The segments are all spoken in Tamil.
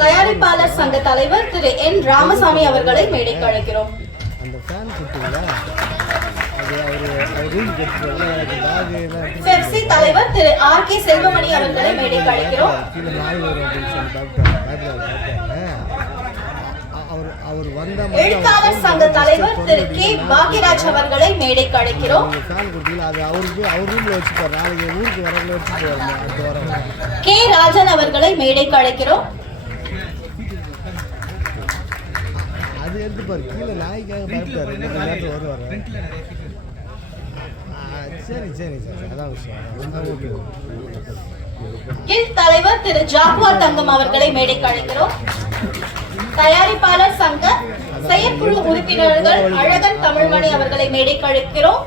தயாரிப்பாளர் சங்க தலைவர் திரு என் ராமசாமி அவர்களை மேடைக்கு அழைக்கிறோம். பெப்சி தலைவர் திரு ஆர் கே செல்வமணி அவர்களை மேடைக்கு அழைக்கிறோம். எழுத்தாளர் சங்க தலைவர் திரு கே பாக்கியராஜ் அவர்களை மேடைக்கு அழைக்கிறோம். கே ராஜன் அவர்களை மேடைக்கு அழைக்கிறோம். தலைவர் திரு ஜாகுவார் தங்கம் அவர்களை மேடைக்கு அழைக்கிறோம். தயாரிப்பாளர் சங்க செயற்குழு உறுப்பினர்கள் அழகன் தமிழ்மணி அவர்களை மேடைக்கு அழைக்கிறோம்.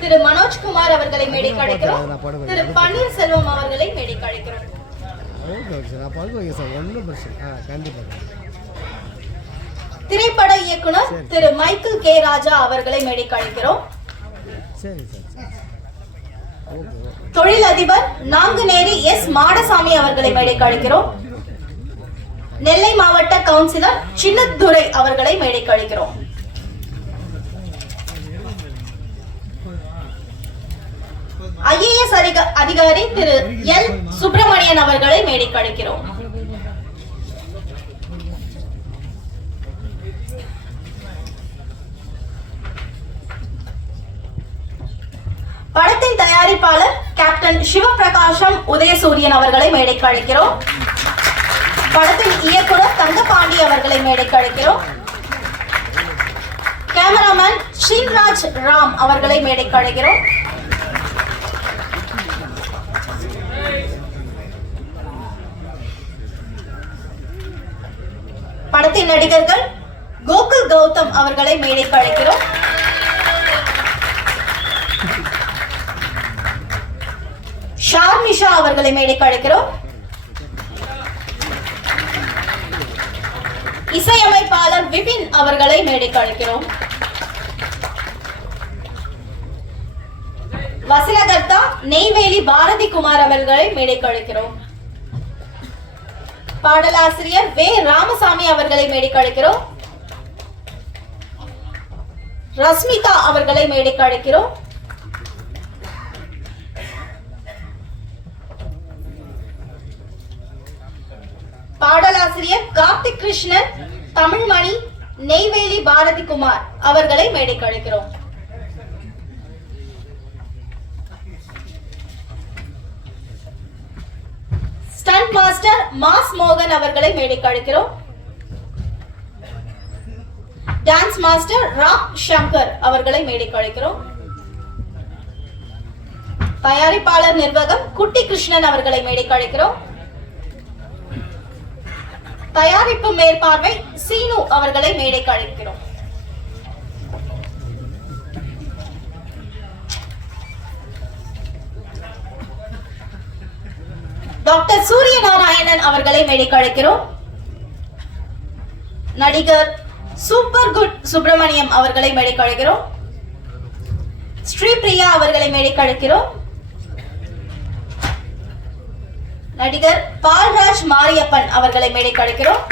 திரு மனோஜ்குமார் அவர்களை மேடைக்கு அழைக்கிறோம். திரு பன்னீர்செல்வம் அவர்களை மேடைக்கு அழைக்கிறோம். திரைப்பட இயக்குனர் திரு மைக்கேல் கே ராஜா அவர்களை மேடைக்கு அழைக்கிறோம். தொழிலதிபர் நாங்குநேரி எஸ் மாடசாமி அவர்களை மேடைக்கு அழைக்கிறோம். நெல்லை மாவட்ட கவுன்சிலர் சின்னதுரை அவர்களை மேடைக்கு அழைக்கிறோம். IAS அதிகாரி திரு எல் சுப்பிரமணியன் அவர்களை மேடைக்கு அழைக்கிறோம். படத்தின் தயாரிப்பாளர் கேப்டன் சிவபிரகாசம் உதயசூரியன் அவர்களை மேடைக்கு அழைக்கிறோம். படத்தின் இயக்குனர் தங்கபாண்டி அவர்களை மேடைக்கு அழைக்கிறோம். கேமராமேன் ஸ்ரீராஜ் ராம் அவர்களை மேடைக்கு அழைக்கிறோம். படத்தின் நடிகர்கள் கோகுல் கௌதம் அவர்களை மேடைக்கு அழைக்கிறோம். ஷார்மிஷா அவர்களை மேடைக்கு அழைக்கிறோம். இசையமைப்பாளர் விபின் அவர்களை மேடைக்கு அழைக்கிறோம். வசனகர்த்தா நெய்வேலி பாரதி குமார் அவர்களை மேடைக்கு அழைக்கிறோம். பாடலாசிரியர் வே ராமசாமி அவர்களை மேடைக்கு அழைக்கிறோம். ரஸ்மிதா அவர்களை மேடைக்கு அழைக்கிறோம். பாடலாசிரியர் கார்த்திக் கிருஷ்ணன் தமிழ்மணி நெய்வேலி பாரதி குமார் அவர்களை மேடைக்கு அழைக்கிறோம். ஸ்டண்ட் மாஸ்டர் மாஸ் மோகன் அவர்களை மேடைக்கு அழைக்கிறோம். டான்ஸ் மாஸ்டர் ராம் சங்கர் அவர்களை மேடைக்கு அழைக்கிறோம். தயாரிப்பாளர் நிர்வாகம் குட்டி கிருஷ்ணன் அவர்களை மேடைக்கு அழைக்கிறோம். தயாரிப்பு மேற்பார்வை சீனு அவர்களை மேடைக்கு அழைக்கிறோம். டாக்டர் சூரியநாராயணன் அவர்களை மேடைக்கு அழைக்கிறோம். நடிகர் சூப்பர் குட் சுப்பிரமணியம் அவர்களை மேடைக்கு அழைக்கிறோம். ஸ்ரீபிரியா அவர்களை மேடைக்கு அழைக்கிறோம். நடிகர் பால்ராஜ் மாரியப்பன் அவர்களை மேடைக்கு அழைக்கிறோம்.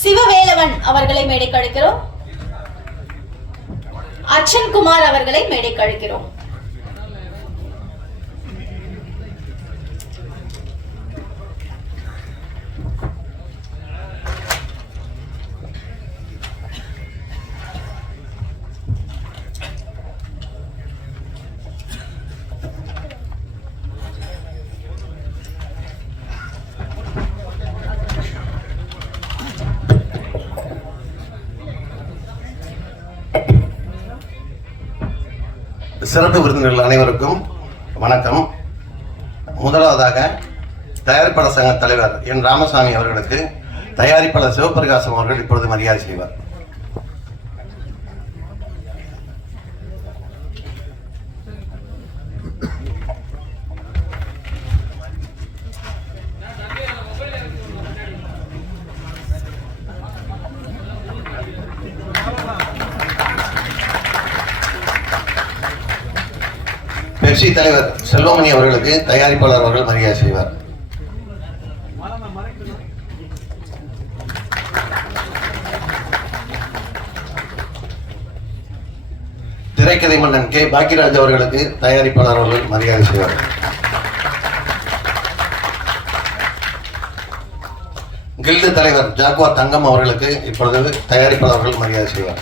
சிவவேலவன் அவர்களை மேடைக்கு அழைக்கிறோம். அர்ச்சன் குமார் அவர்களை மேடைக்கு அழைக்கிறோம். சிறப்பு விருந்தினர்கள் அனைவருக்கும் வணக்கம். முதலாவதாக தயாரிப்பாளர் சங்க தலைவர் என் ராமசாமி அவர்களுக்கு தயாரிப்பாளர் சிவபிரகாசம் அவர்கள் இப்பொழுது மரியாதை செய்வார். பெப்சி தலைவர் செல்வமணி அவர்களுக்கு தயாரிப்பாளர் அவர்கள் மரியாதை செய்வார். திரைக்கதை மன்னன் கே பாக்கியராஜ் அவர்களுக்கு தயாரிப்பாளர் அவர்கள் மரியாதை செய்வார். கில்டு தலைவர் ஜாக்குவார் தங்கம் அவர்களுக்கு இப்பொழுது தயாரிப்பாளர்கள் மரியாதை செய்வார்.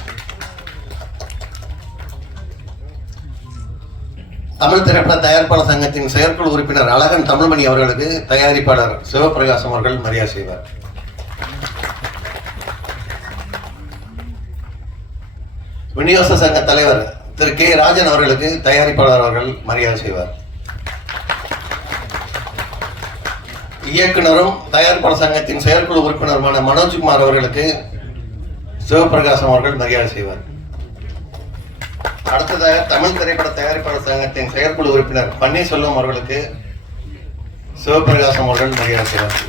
தமிழ் திரைப்பட தயாரிப்பாளர் சங்கத்தின் செயற்குழு உறுப்பினர் அழகன் தமிழ்மணி அவர்களுக்கு தயாரிப்பாளர் சிவபிரகாசம் அவர்கள் மரியாதை செய்வார். விநியோக சங்க தலைவர் திரு கே ராஜன் அவர்களுக்கு தயாரிப்பாளர் அவர்கள் மரியாதை செய்வார். இயக்குனரும் தயாரிப்பாளர் சங்கத்தின் செயற்குழு உறுப்பினருமான மனோஜ்குமார் அவர்களுக்கு சிவபிரகாசம் அவர்கள் மரியாதை செய்வார். அடுத்ததாக தமிழ் திரைப்பட தயாரிப்பாளர் சங்கத்தின் செயற்குழு உறுப்பினர் பன்னீர்செல்வம் அவர்களுக்கு சிவபிரகாசம் அவர்கள் மரியாதை செய்வார்.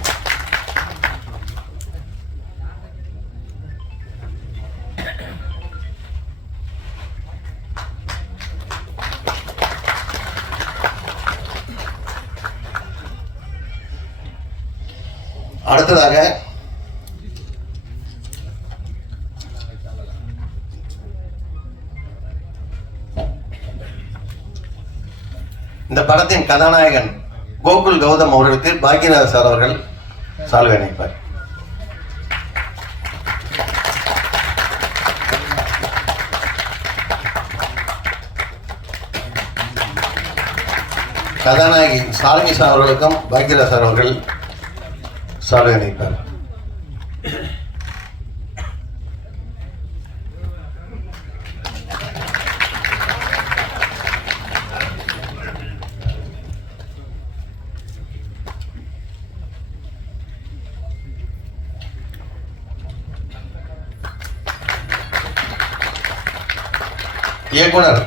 அடுத்ததாக இந்த படத்தின் கதாநாயகன் கோகுல் கௌதம் அவர்களுக்கு பாக்கியராஜ் சார் அவர்கள் சால்வை அணிவிப்பார். கதாநாயகி சால்மி சார் அவர்களுக்கும் பாக்கியராஜ் சார் அவர்கள் சால்வை அணிவிப்பார். இயக்குனர்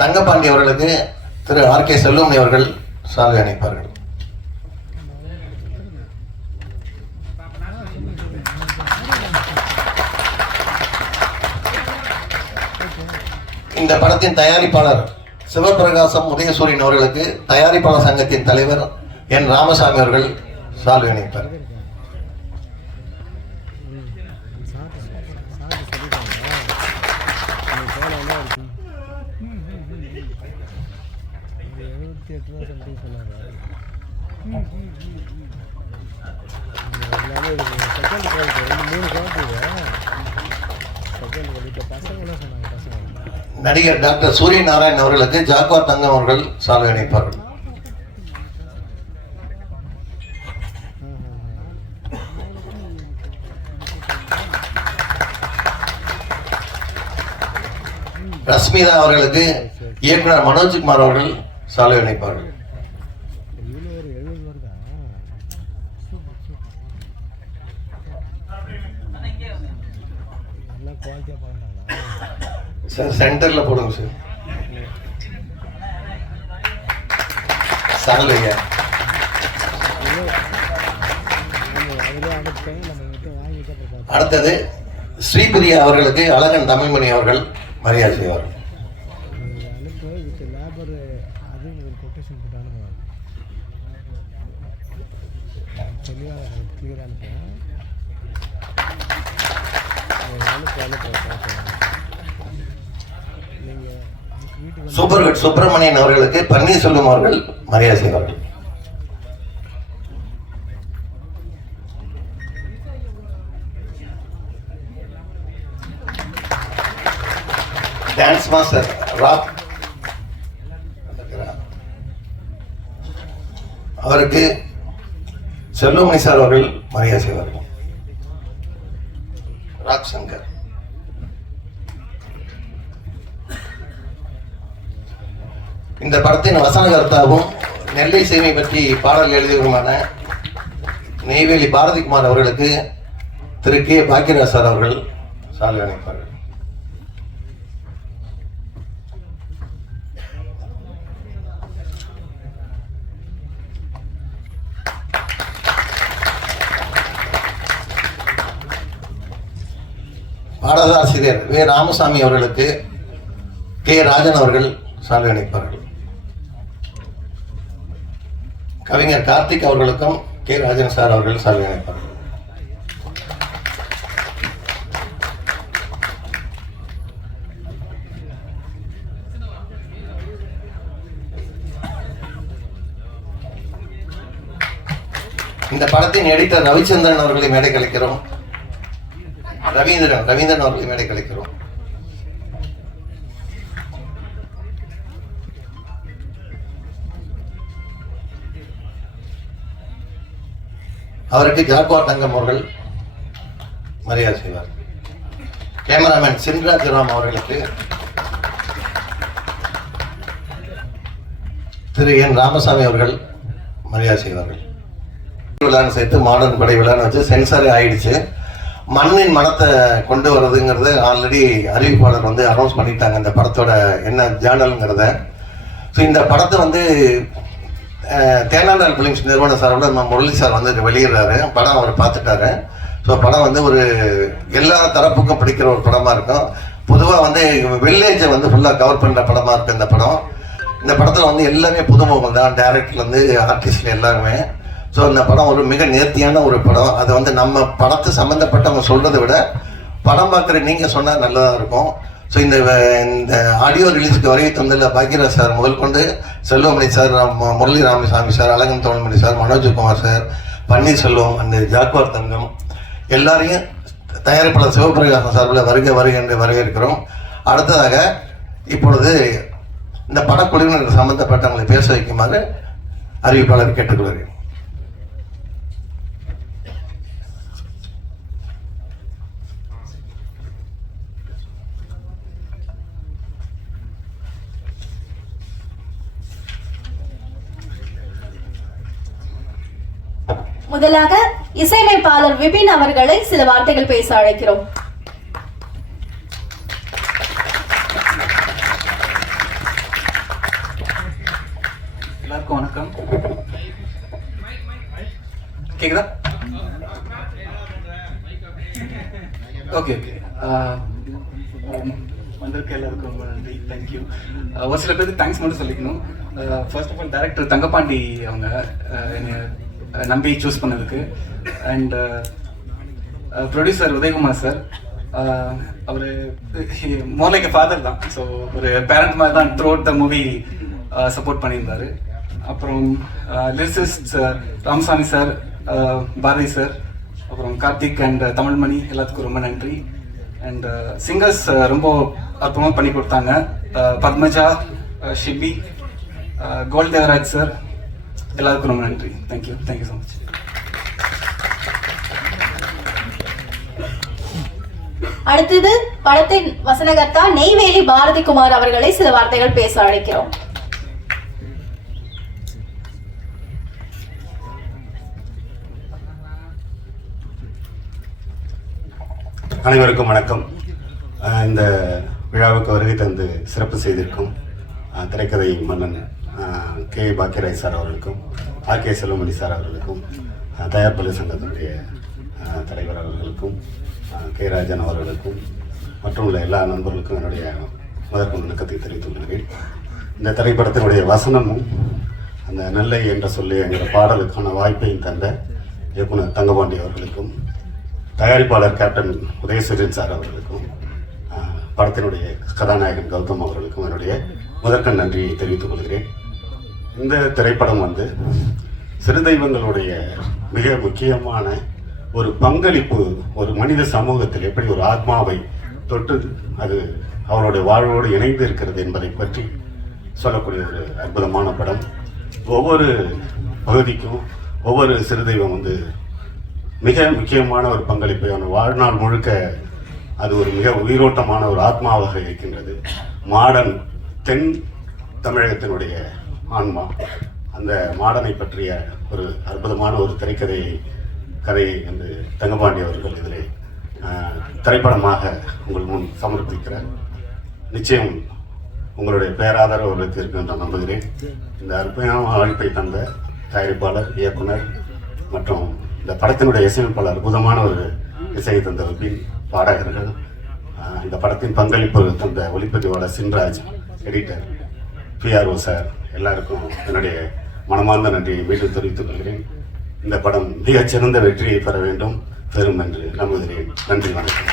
தங்கபாண்டி அவர்களுக்கு திரு ஆர் கே செல்வமணி அவர்கள் சால்வை அணிவிப்பார்கள். இந்த படத்தின் தயாரிப்பாளர் சிவபிரகாசம் உதயசூரியன் அவர்களுக்கு தயாரிப்பாளர் சங்கத்தின் தலைவர் என் ராமசாமி அவர்கள் சால்வை அணிவிப்பார். நடிகர் டாக்டர் சூரிய நாராயணன் அவர்களுக்கு ஜாக்குவார் தங்கம் அவர்கள் சால்வை அணிவிப்பார்கள். ரஷ்மிதா அவர்களுக்கு இயக்குனர் மனோஜ்குமார் அவர்கள் சால்வை அணிவிப்பார்கள். சார் சென்டர்ல போடுங்க சார். சால்வையா அடுத்தது ஸ்ரீபிரியா அவர்களுக்கு அழகன் தமிழ்மணி அவர்கள் மரியாதை செய்வார். சூப்பர்ஹிட் சுப்பிரமணியன் அவர்களுக்கு பன்னீர்செல்வம் அவர்கள் மரியாதை செய்வார்கள். டான்ஸ் மாஸ்டர் ராக் அவருக்கு செல்வமணி சார் அவர்கள் மரியாதை செய்வார்கள். ராக் சங்கர் இந்த படத்தின் வசனகர்த்தாவும் நெல்லை சேவை பற்றி பாடல் எழுதியவருமான நெய்வேலி பாரதிகுமார் அவர்களுக்கு திரு கே பாக்கியராஜ் சார் அவர்கள் சால்வை அணிவிப்பார்கள். பாடலாசிரியர் வே ராமசாமி அவர்களுக்கு கே ராஜன் அவர்கள் சால்வை அணிவிப்பார்கள். கவிஞர் கார்த்திக் அவர்களுக்கும் கே ராஜன் சார் அவர்கள் சால்வை அணிவிப்பார்கள். இந்த படத்தின் எடிட்டர் ரவிச்சந்திரன் அவர்களை மேடை கலைக்கிறோம். ரவீந்திரன் அவர்களை மேடை கலைக்கிறோம். அவருக்கு ஜாக்வார் தங்கம் அவர்கள் மரியாதை செய்வார். கேமராமேன் சின்ராஜராம் அவர்களுக்கு திரு என் ராமசாமி அவர்கள் மரியாதை செய்வார்கள். விழான்னு சேர்த்து மாடர்ன் படை விழான்னு வச்சு சென்சாரே ஆயிடுச்சு. மண்ணின் மனத்தை கொண்டு வர்றதுங்கிறது ஆல்ரெடி அறிவிப்பாளர் வந்து அனௌன்ஸ் பண்ணிட்டாங்க இந்த படத்தோட என்ன ஜேர்னலுங்கிறத. ஸோ இந்த படத்தை வந்து தேனாண்டால் பிலிம்ஸ் நிறுவன சாரோட நம்ம முரளி சார் வந்து வெளியிடுறாரு. படம் அவர் பார்த்துட்டாரு. ஸோ படம் வந்து ஒரு எல்லா தரப்புக்கும் பிடிக்கிற ஒரு படமாக இருக்கும். பொதுவாக வந்து வில்லேஜை வந்து ஃபுல்லாக கவர் பண்ணுற படமாக இருக்குது இந்த படம். இந்த படத்தில் வந்து எல்லாமே புதுமுகம் தான், டைரக்டர்லேருந்து ஆர்டிஸ்ட்ல எல்லாருமே. ஸோ இந்த படம் ஒரு மிக நேர்த்தியான ஒரு படம். அது வந்து நம்ம படத்தை சம்மந்தப்பட்டவங்க சொல்கிறத விட படம் பார்க்குற நீங்கள் சொன்னால் நல்லதாக இருக்கும். ஸோ இந்த ஆடியோ ரிலீஸ்க்கு வரையை தந்தல பாக்யராஜ் சார் முதல் கொண்டு செல்வமணி சார், முரளி ராமசாமி சார், அழகன் தோழமணி சார், மனோஜ்குமார் சார், பன்னீர்செல்வம், அந்த ஜாக்வார் தங்கம் எல்லாரையும் தயாரிப்பாளர் சிவபிரகாசம் சார்பில் வருக என்று வரவேற்கிறோம். அடுத்ததாக இப்பொழுது இந்த படக்குழுவினர் சம்பந்தப்பட்டவங்களை பேச வைக்குமாறு அறிவிப்பாளர் கேட்டுக்கொள்கிறேன். முதலாக இசையமைப்பாளர் விபின் அவர்களை சில வார்த்தைகள் பேச அழைக்கிறோம். எல்லாருக்கும் வணக்கம். கேக்குதா? Okay okay. வந்திருக்க எல்லாருக்கும் ரொம்ப நன்றி, தேங்க்யூ. ஒரு சில பேருக்கு தேங்க்ஸ் மட்டும் சொல்லிக்கணும். First of all director Thangapandi அவங்க என்னை நம்பி சூஸ் பண்ணதுக்கு. அண்ட் ப்ரொடியூசர் உதயகுமார் சார், அவர் மோர் லைக் ஃபாதர் தான். ஸோ ஒரு பேரண்ட் மாதிரி தான் throughout the movie support பண்ணியிருந்தார். அப்புறம் lyricist Ramasamy sir, Bharathi sir, அப்புறம் கார்த்திக் அண்ட் தமிழ்மணி எல்லாத்துக்கும் ரொம்ப நன்றி. அண்ட் சிங்கர்ஸ் ரொம்ப அற்புதமாக பண்ணி கொடுத்தாங்க. பத்மஜா, ஷிபி, கோல்ட் தேவராஜ் சார், எல்லாருக்கும் ரொம்ப நன்றி. Thank you so much. அடுத்தது படத்தின் வசனகர்த்தா நெய்வேலி பாரதி குமார் அவர்களை சில வார்த்தைகள் பேச அழைக்கிறோம். அனைவருக்கும் வணக்கம். இந்த விழாவுக்கு வருகை தந்து சிறப்பு செய்திருக்கும் திரைக்கதை மன்னன் கே பாக்யராஜ் சார் அவர்களுக்கும், ஆர்கே செல்வமணி சார் அவர்களுக்கும், தயாரிப்பாளர் சங்கத்தினுடைய தலைவர் அவர்களுக்கும், கே ராஜன் அவர்களுக்கும் மற்றும் உள்ள எல்லா நண்பர்களுக்கும் என்னுடைய முதற்கொண்டு வணக்கத்தை தெரிவித்துக் கொள்கிறேன். இந்த திரைப்படத்தினுடைய வசனமும் அந்த நெல்லை என்ற சொல்லி என்கிற பாடலுக்கான வாய்ப்பையும் தந்த இயக்குனர் தங்கபாண்டி அவர்களுக்கும், தயாரிப்பாளர் கேப்டன் உதயசூரியன் சார் அவர்களுக்கும், படத்தினுடைய கதாநாயகன் கௌதம் அவர்களுக்கும் என்னுடைய முதற்கண் நன்றியை தெரிவித்துக் கொள்கிறேன். இந்த திரைப்படம் வந்து சிறு தெய்வங்களுடைய மிக முக்கியமான ஒரு பங்களிப்பு, ஒரு மனித சமூகத்தில் எப்படி ஒரு ஆத்மாவை தொட்டு அது அவருடைய வாழ்வோடு இணைந்து இருக்கிறது என்பதை பற்றி சொல்லக்கூடிய ஒரு அற்புதமான படம். ஒவ்வொரு பகுதிக்கும் ஒவ்வொரு சிறு தெய்வம் வந்து மிக முக்கியமான ஒரு பங்களிப்பை அவன் வாழ்நாள் முழுக்க அது ஒரு மிக உயிரோட்டமான ஒரு ஆத்மாவாக இருக்கின்றது. மாடன் தென் தமிழகத்தினுடைய ஆன்மா, அந்த மாடனை பற்றிய ஒரு அற்புதமான ஒரு கதையை வந்து தங்கபாண்டி அவர்கள் இதில் திரைப்படமாக உங்கள் முன் சமர்ப்பிக்கிறார். நிச்சயம் உங்களுடைய பேராதரவு அவர்களுக்கு இருக்கு என்று நம்புகிறேன். இந்த அற்புதமான அழைப்பை தந்த தயாரிப்பாளர், இயக்குனர் மற்றும் இந்த படத்தினுடைய இசையமைப்பாளர், அற்புதமான ஒரு இசையை தந்த விபின், பாடகர்கள், இந்த படத்தின் பங்களிப்பு தந்த ஒளிப்பதிவாளர் சின்ராஜ், எடிட்டர் PRO சார், எல்லாருக்கும் என்னுடைய மனமார்ந்த நன்றியை மீண்டும் தெரிவித்துக் கொள்கிறேன். இந்த படம் மிகச்சிறந்த வெற்றியை பெற வேண்டும், பெறும் என்று நம்புகிறேன். நன்றி, வணக்கம்.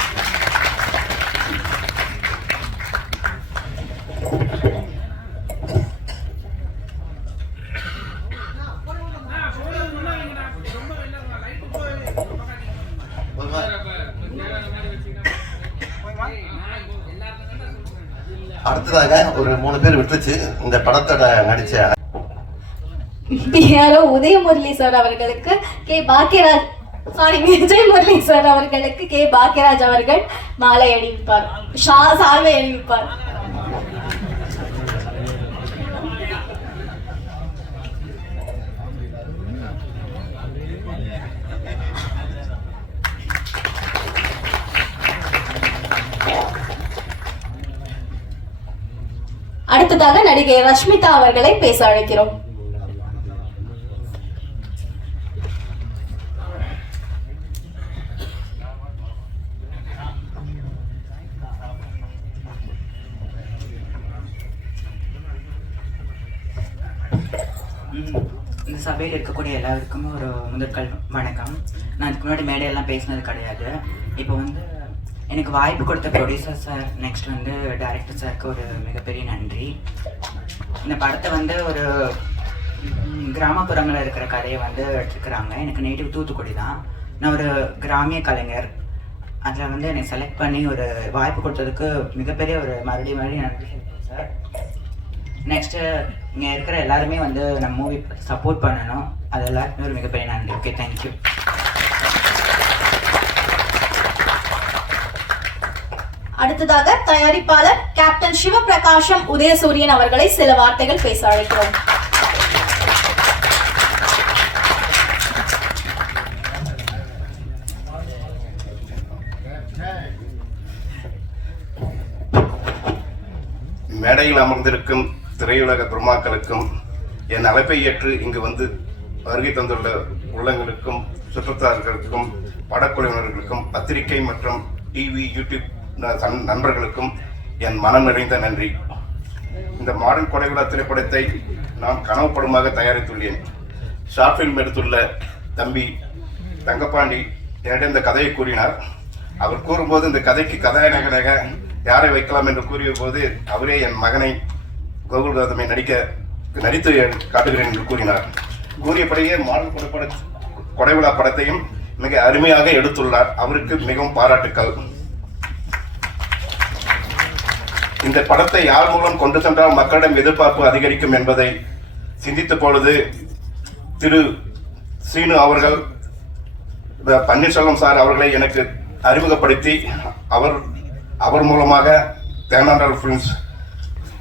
அடுத்ததாக ஒரு 3 பேர் விட்டுச்சு இந்த படத்தோட நடிச்ச பிஆர்ஓ உதயமுரளி சார் அவர்களுக்கு விஜய் முரளி சார் அவர்களுக்கு கே பாக்கியராஜ் அவர்கள் மாலை அணிவிப்பார், சால்வை அணிவிப்பார். அடுத்ததாக நடிகை ரஷ்மிதா அவர்களை பேச அழைக்கிறோம். இந்த சபையில் இருக்கக்கூடிய எல்லாருக்கும் ஒரு முதற்கல் வணக்கம். நான் இதுக்கு முன்னாடி மேடையெல்லாம் பேசினது கிடையாது. இப்போ வந்து எனக்கு வாய்ப்பு கொடுத்த ப்ரொடியூசர் சார், நெக்ஸ்ட் வந்து டைரக்டர் சாருக்கு ஒரு மிகப்பெரிய நன்றி. இந்த படத்தை வந்து ஒரு கிராமப்புறங்களில் இருக்கிற கதையை வந்து எடுத்துக்கிறாங்க. எனக்கு நேட்டிவ் தூத்துக்குடி தான். நான் ஒரு கிராமிய கலைஞர். அதில் வந்து என்னை செலக்ட் பண்ணி ஒரு வாய்ப்பு கொடுத்ததுக்கு மிகப்பெரிய ஒரு மறுபடியும் நன்றி சொல்கிறேன் சார். நெக்ஸ்ட்டு இங்கே இருக்கிற எல்லாருமே வந்து நம்ம மூவி சப்போர்ட் பண்ணணும். அது எல்லாருக்குமே ஒரு மிகப்பெரிய நன்றி. Okay, thank you. அடுத்ததாக தயாரிப்பாளர் கேப்டன் சிவபிரகாசம் உதயசூரியன் அவர்களை சில வார்த்தைகள் பேச அழைக்கிறோம். மேடையில் அமர்ந்திருக்கும் திரையுலக பெருமாக்களுக்கும் என் அழைப்பை ஏற்று இங்கு வந்து வருகை தந்துள்ள உள்ளங்களுக்கும் சுற்றத்தார்களுக்கும் படக்குழுவினர்களுக்கும் பத்திரிகை மற்றும் டிவி யூடியூப் நண்பர்களுக்கும் என் மனம் நிறைந்த நன்றி. இந்த மாடர்ன் கொடைவிழா திரைப்படத்தை நான் கனவு படமாக தயாரித்துள்ளேன். ஷார்ட் ஃபில்ம் எடுத்துள்ள தம்பி தங்கப்பாண்டி என்னிடம் இந்த கதையை கூறினார். அவர் கூறும்போது இந்த கதைக்கு கதாநாயகனாக யாரை வைக்கலாம் என்று கூறிய போது அவரே என் மகனை கோகுல் கௌதமை நடித்து காட்டுகிறேன் என்று கூறினார். கூறியபடியே மாடல் கொடைவிழா படத்தையும் மிக அருமையாக எடுத்துள்ளார். அவருக்கு மிகவும் பாராட்டுக்கள். இந்த படத்தை யார் மூலம் கொண்டு சென்றால் மக்களிடம் எதிர்பார்ப்பு அதிகரிக்கும் என்பதை சிந்தித்த பொழுது திரு சீனு அவர்கள், பன்னீர்செல்வம் சார் அவர்களை எனக்கு அறிமுகப்படுத்தி அவர் மூலமாக தேனாண்டல் ஃபிலிம்ஸ்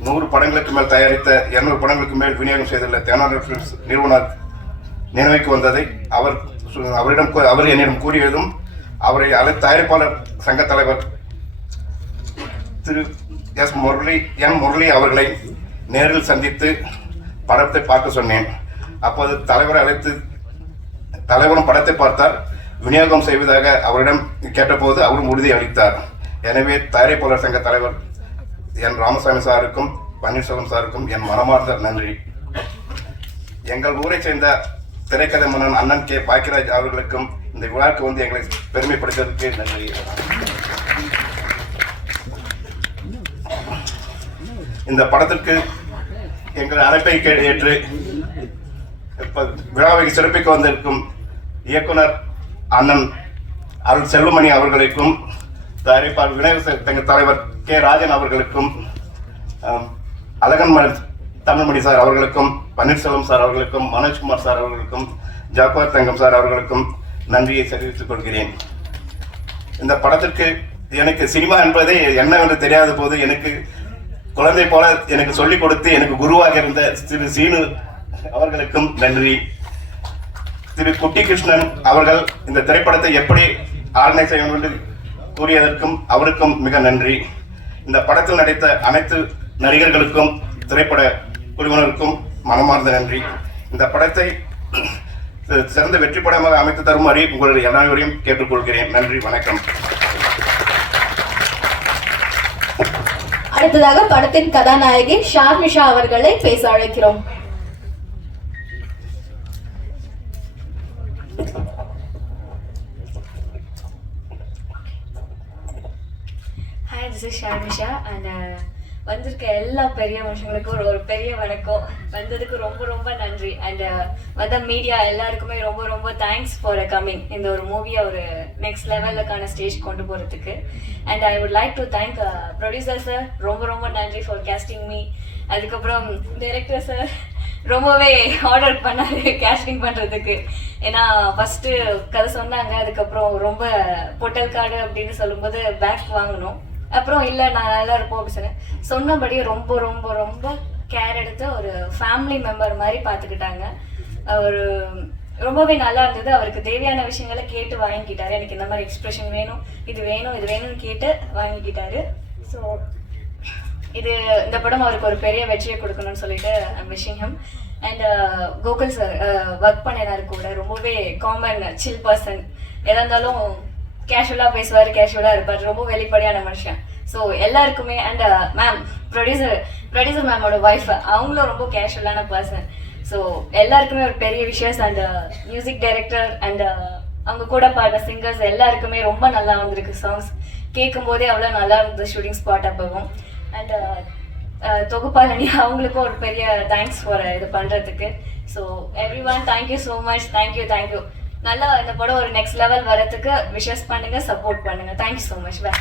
100 படங்களுக்கு மேல் தயாரித்த 200 படங்களுக்கு மேல் விநியோகம் செய்துள்ள தேனாண்டல் ஃபிலிம்ஸ் நிறுவனர் நினைவுக்கு வந்ததை அவர் என்னிடம் கூறியதும் அவரை தயாரிப்பாளர் சங்க தலைவர் திரு என் முரளி அவர்களை நேரில் சந்தித்து படத்தை பார்க்க சொன்னேன். அப்போது தலைவரும் படத்தை பார்த்தார். விநியோகம் செய்வதாக அவரிடம் கேட்டபோது அவரும் உறுதி அளித்தார். எனவே தயாரிப்பாளர் சங்க தலைவர் என் ராமசாமி சாருக்கும் பன்னீர்செல்வம் சாருக்கும் என் மனமார்ந்த நன்றி. எங்கள் ஊரை சேர்ந்த திரைக்கதை மன்னன் அண்ணன் கே பாக்கியராஜ் அவர்களுக்கும் இந்த விழாவுக்கு வந்து எங்களை பெருமைப்படுத்துவதற்கு நன்றி. இந்த படத்திற்கு எங்கள் அழைப்பை ஏற்று விழாவை சிறப்பிக்க வந்திருக்கும் இயக்குனர் அண்ணன் அருள் செல்வமணி அவர்களுக்கும் தயாரிப்பாளர் விநாயக தலைவர் கே ராஜன் அவர்களுக்கும் அழகன் தமிழ்மணி சார் அவர்களுக்கும் பன்னீர்செல்வம் சார் அவர்களுக்கும் மனோஜ்குமார் சார் அவர்களுக்கும் ஜாக்குவார் தங்கம் சார் அவர்களுக்கும் நன்றியை தெரிவித்துக் கொள்கிறேன். இந்த படத்திற்கு எனக்கு சினிமா என்பதே என்னவென்று தெரியாத போது எனக்கு குழந்தை போல எனக்கு சொல்லிக் கொடுத்து எனக்கு குருவாக இருந்த திரு சீனு அவர்களுக்கும் நன்றி. திரு குட்டி கிருஷ்ணன் அவர்கள் இந்த திரைப்படத்தை எப்படி ஆர்கனைஸ் செய்ய வேண்டும் கூறியதற்கும் அவருக்கும் மிக நன்றி. இந்த படத்தில் நடித்த அனைத்து நடிகர்களுக்கும் திரைப்பட குழுவினருக்கும் மனமார்ந்த நன்றி. இந்த படத்தை சிறந்த வெற்றி படமாக அமைத்து தருமாறு உங்களுடைய அனைவரையும் கேட்டுக்கொள்கிறேன். நன்றி, வணக்கம். அடுத்ததாக படத்தின் கதாநாயகி ஷார்மிஷா அவர்களை பேச அழைக்கிறோம். Hi, this is Sharmisha and வந்திருக்க எல்லா பெரிய மனுஷங்களுக்கும் ஒரு பெரிய வணக்கம். வந்ததுக்கு ரொம்ப ரொம்ப நன்றி. அண்ட் வந்த மீடியா எல்லாருக்குமே ரொம்ப ரொம்ப தேங்க்ஸ் ஃபார் கம்மிங். இந்த ஒரு மூவியை ஒரு நெக்ஸ்ட் லெவலுக்கான ஸ்டேஜ் கொண்டு போகிறதுக்கு. And I would like to thank producer sir, ரொம்ப ரொம்ப நன்றி ஃபார் கேஸ்டிங் மீ. அதுக்கப்புறம் டைரக்டர் சார் ரொம்பவே ஆர்டர் பண்ணாரு கேஸ்டிங் பண்ணுறதுக்கு. ஏன்னா ஃபஸ்ட்டு கதை சொன்னாங்க, அதுக்கப்புறம் ரொம்ப பொட்டல் கார்டு அப்படின்னு சொல்லும்போது பேக் வாங்கினோம். அப்புறம் இல்லை நான் நல்லா இருப்போம் அப்படின்னு சொன்னபடியே ரொம்ப ரொம்ப ரொம்ப கேர் எடுத்து ஒரு ஃபேமிலி மெம்பர் மாதிரி பார்த்துக்கிட்டாங்க. ஒரு ரொம்பவே நல்லா இருந்தது. அவருக்கு தேவையான விஷயங்களை கேட்டு வாங்கிக்கிட்டாரு. எனக்கு இந்த மாதிரி எக்ஸ்பிரஷன் வேணும், இது வேணும், இது வேணும்னு கேட்டு வாங்கிக்கிட்டாரு. ஸோ இந்த படம் அவருக்கு ஒரு பெரிய வெற்றியை கொடுக்கணும்னு சொல்லிட்டு I'm wishing him. And Gokul sir work பண்ணினாரு கூட. ரொம்பவே காமன் சில் பர்சன். எதா இருந்தாலும் கேஷுவலாக பேசுவார், கேஷுவலாக இருப்பார், ரொம்ப வெளிப்படையான மனுஷன். ஸோ எல்லாருக்குமே. அண்ட் மேம் ப்ரொடியூசர் மேமோட ஒய்ஃப், அவங்களும் ரொம்ப கேஷுவலான பர்சன். ஸோ எல்லாருக்குமே ஒரு பெரிய விஷயம். அண்ட் மியூசிக் டைரக்டர் அண்ட் அவங்க கூட பாடுற சிங்கர்ஸ் எல்லாருக்குமே ரொம்ப நல்லா வந்திருக்கு. சாங்ஸ் கேட்கும் போதே அவ்வளோ நல்லா இருந்தது ஷூட்டிங் ஸ்பாட் அப்பவும். அண்ட் தொகுப்பாளனி, அவங்களுக்கும் ஒரு பெரிய தேங்க்ஸ் ஃபார் இது பண்ணுறதுக்கு. So everyone thank you so much. Thank you. நல்லா இந்த படம் ஒரு நெக்ஸ்ட் லெவல் வரதுக்கு விஷஸ் பண்ணுங்க, சப்போர்ட் பண்ணுங்க. Thank you so much. Bye.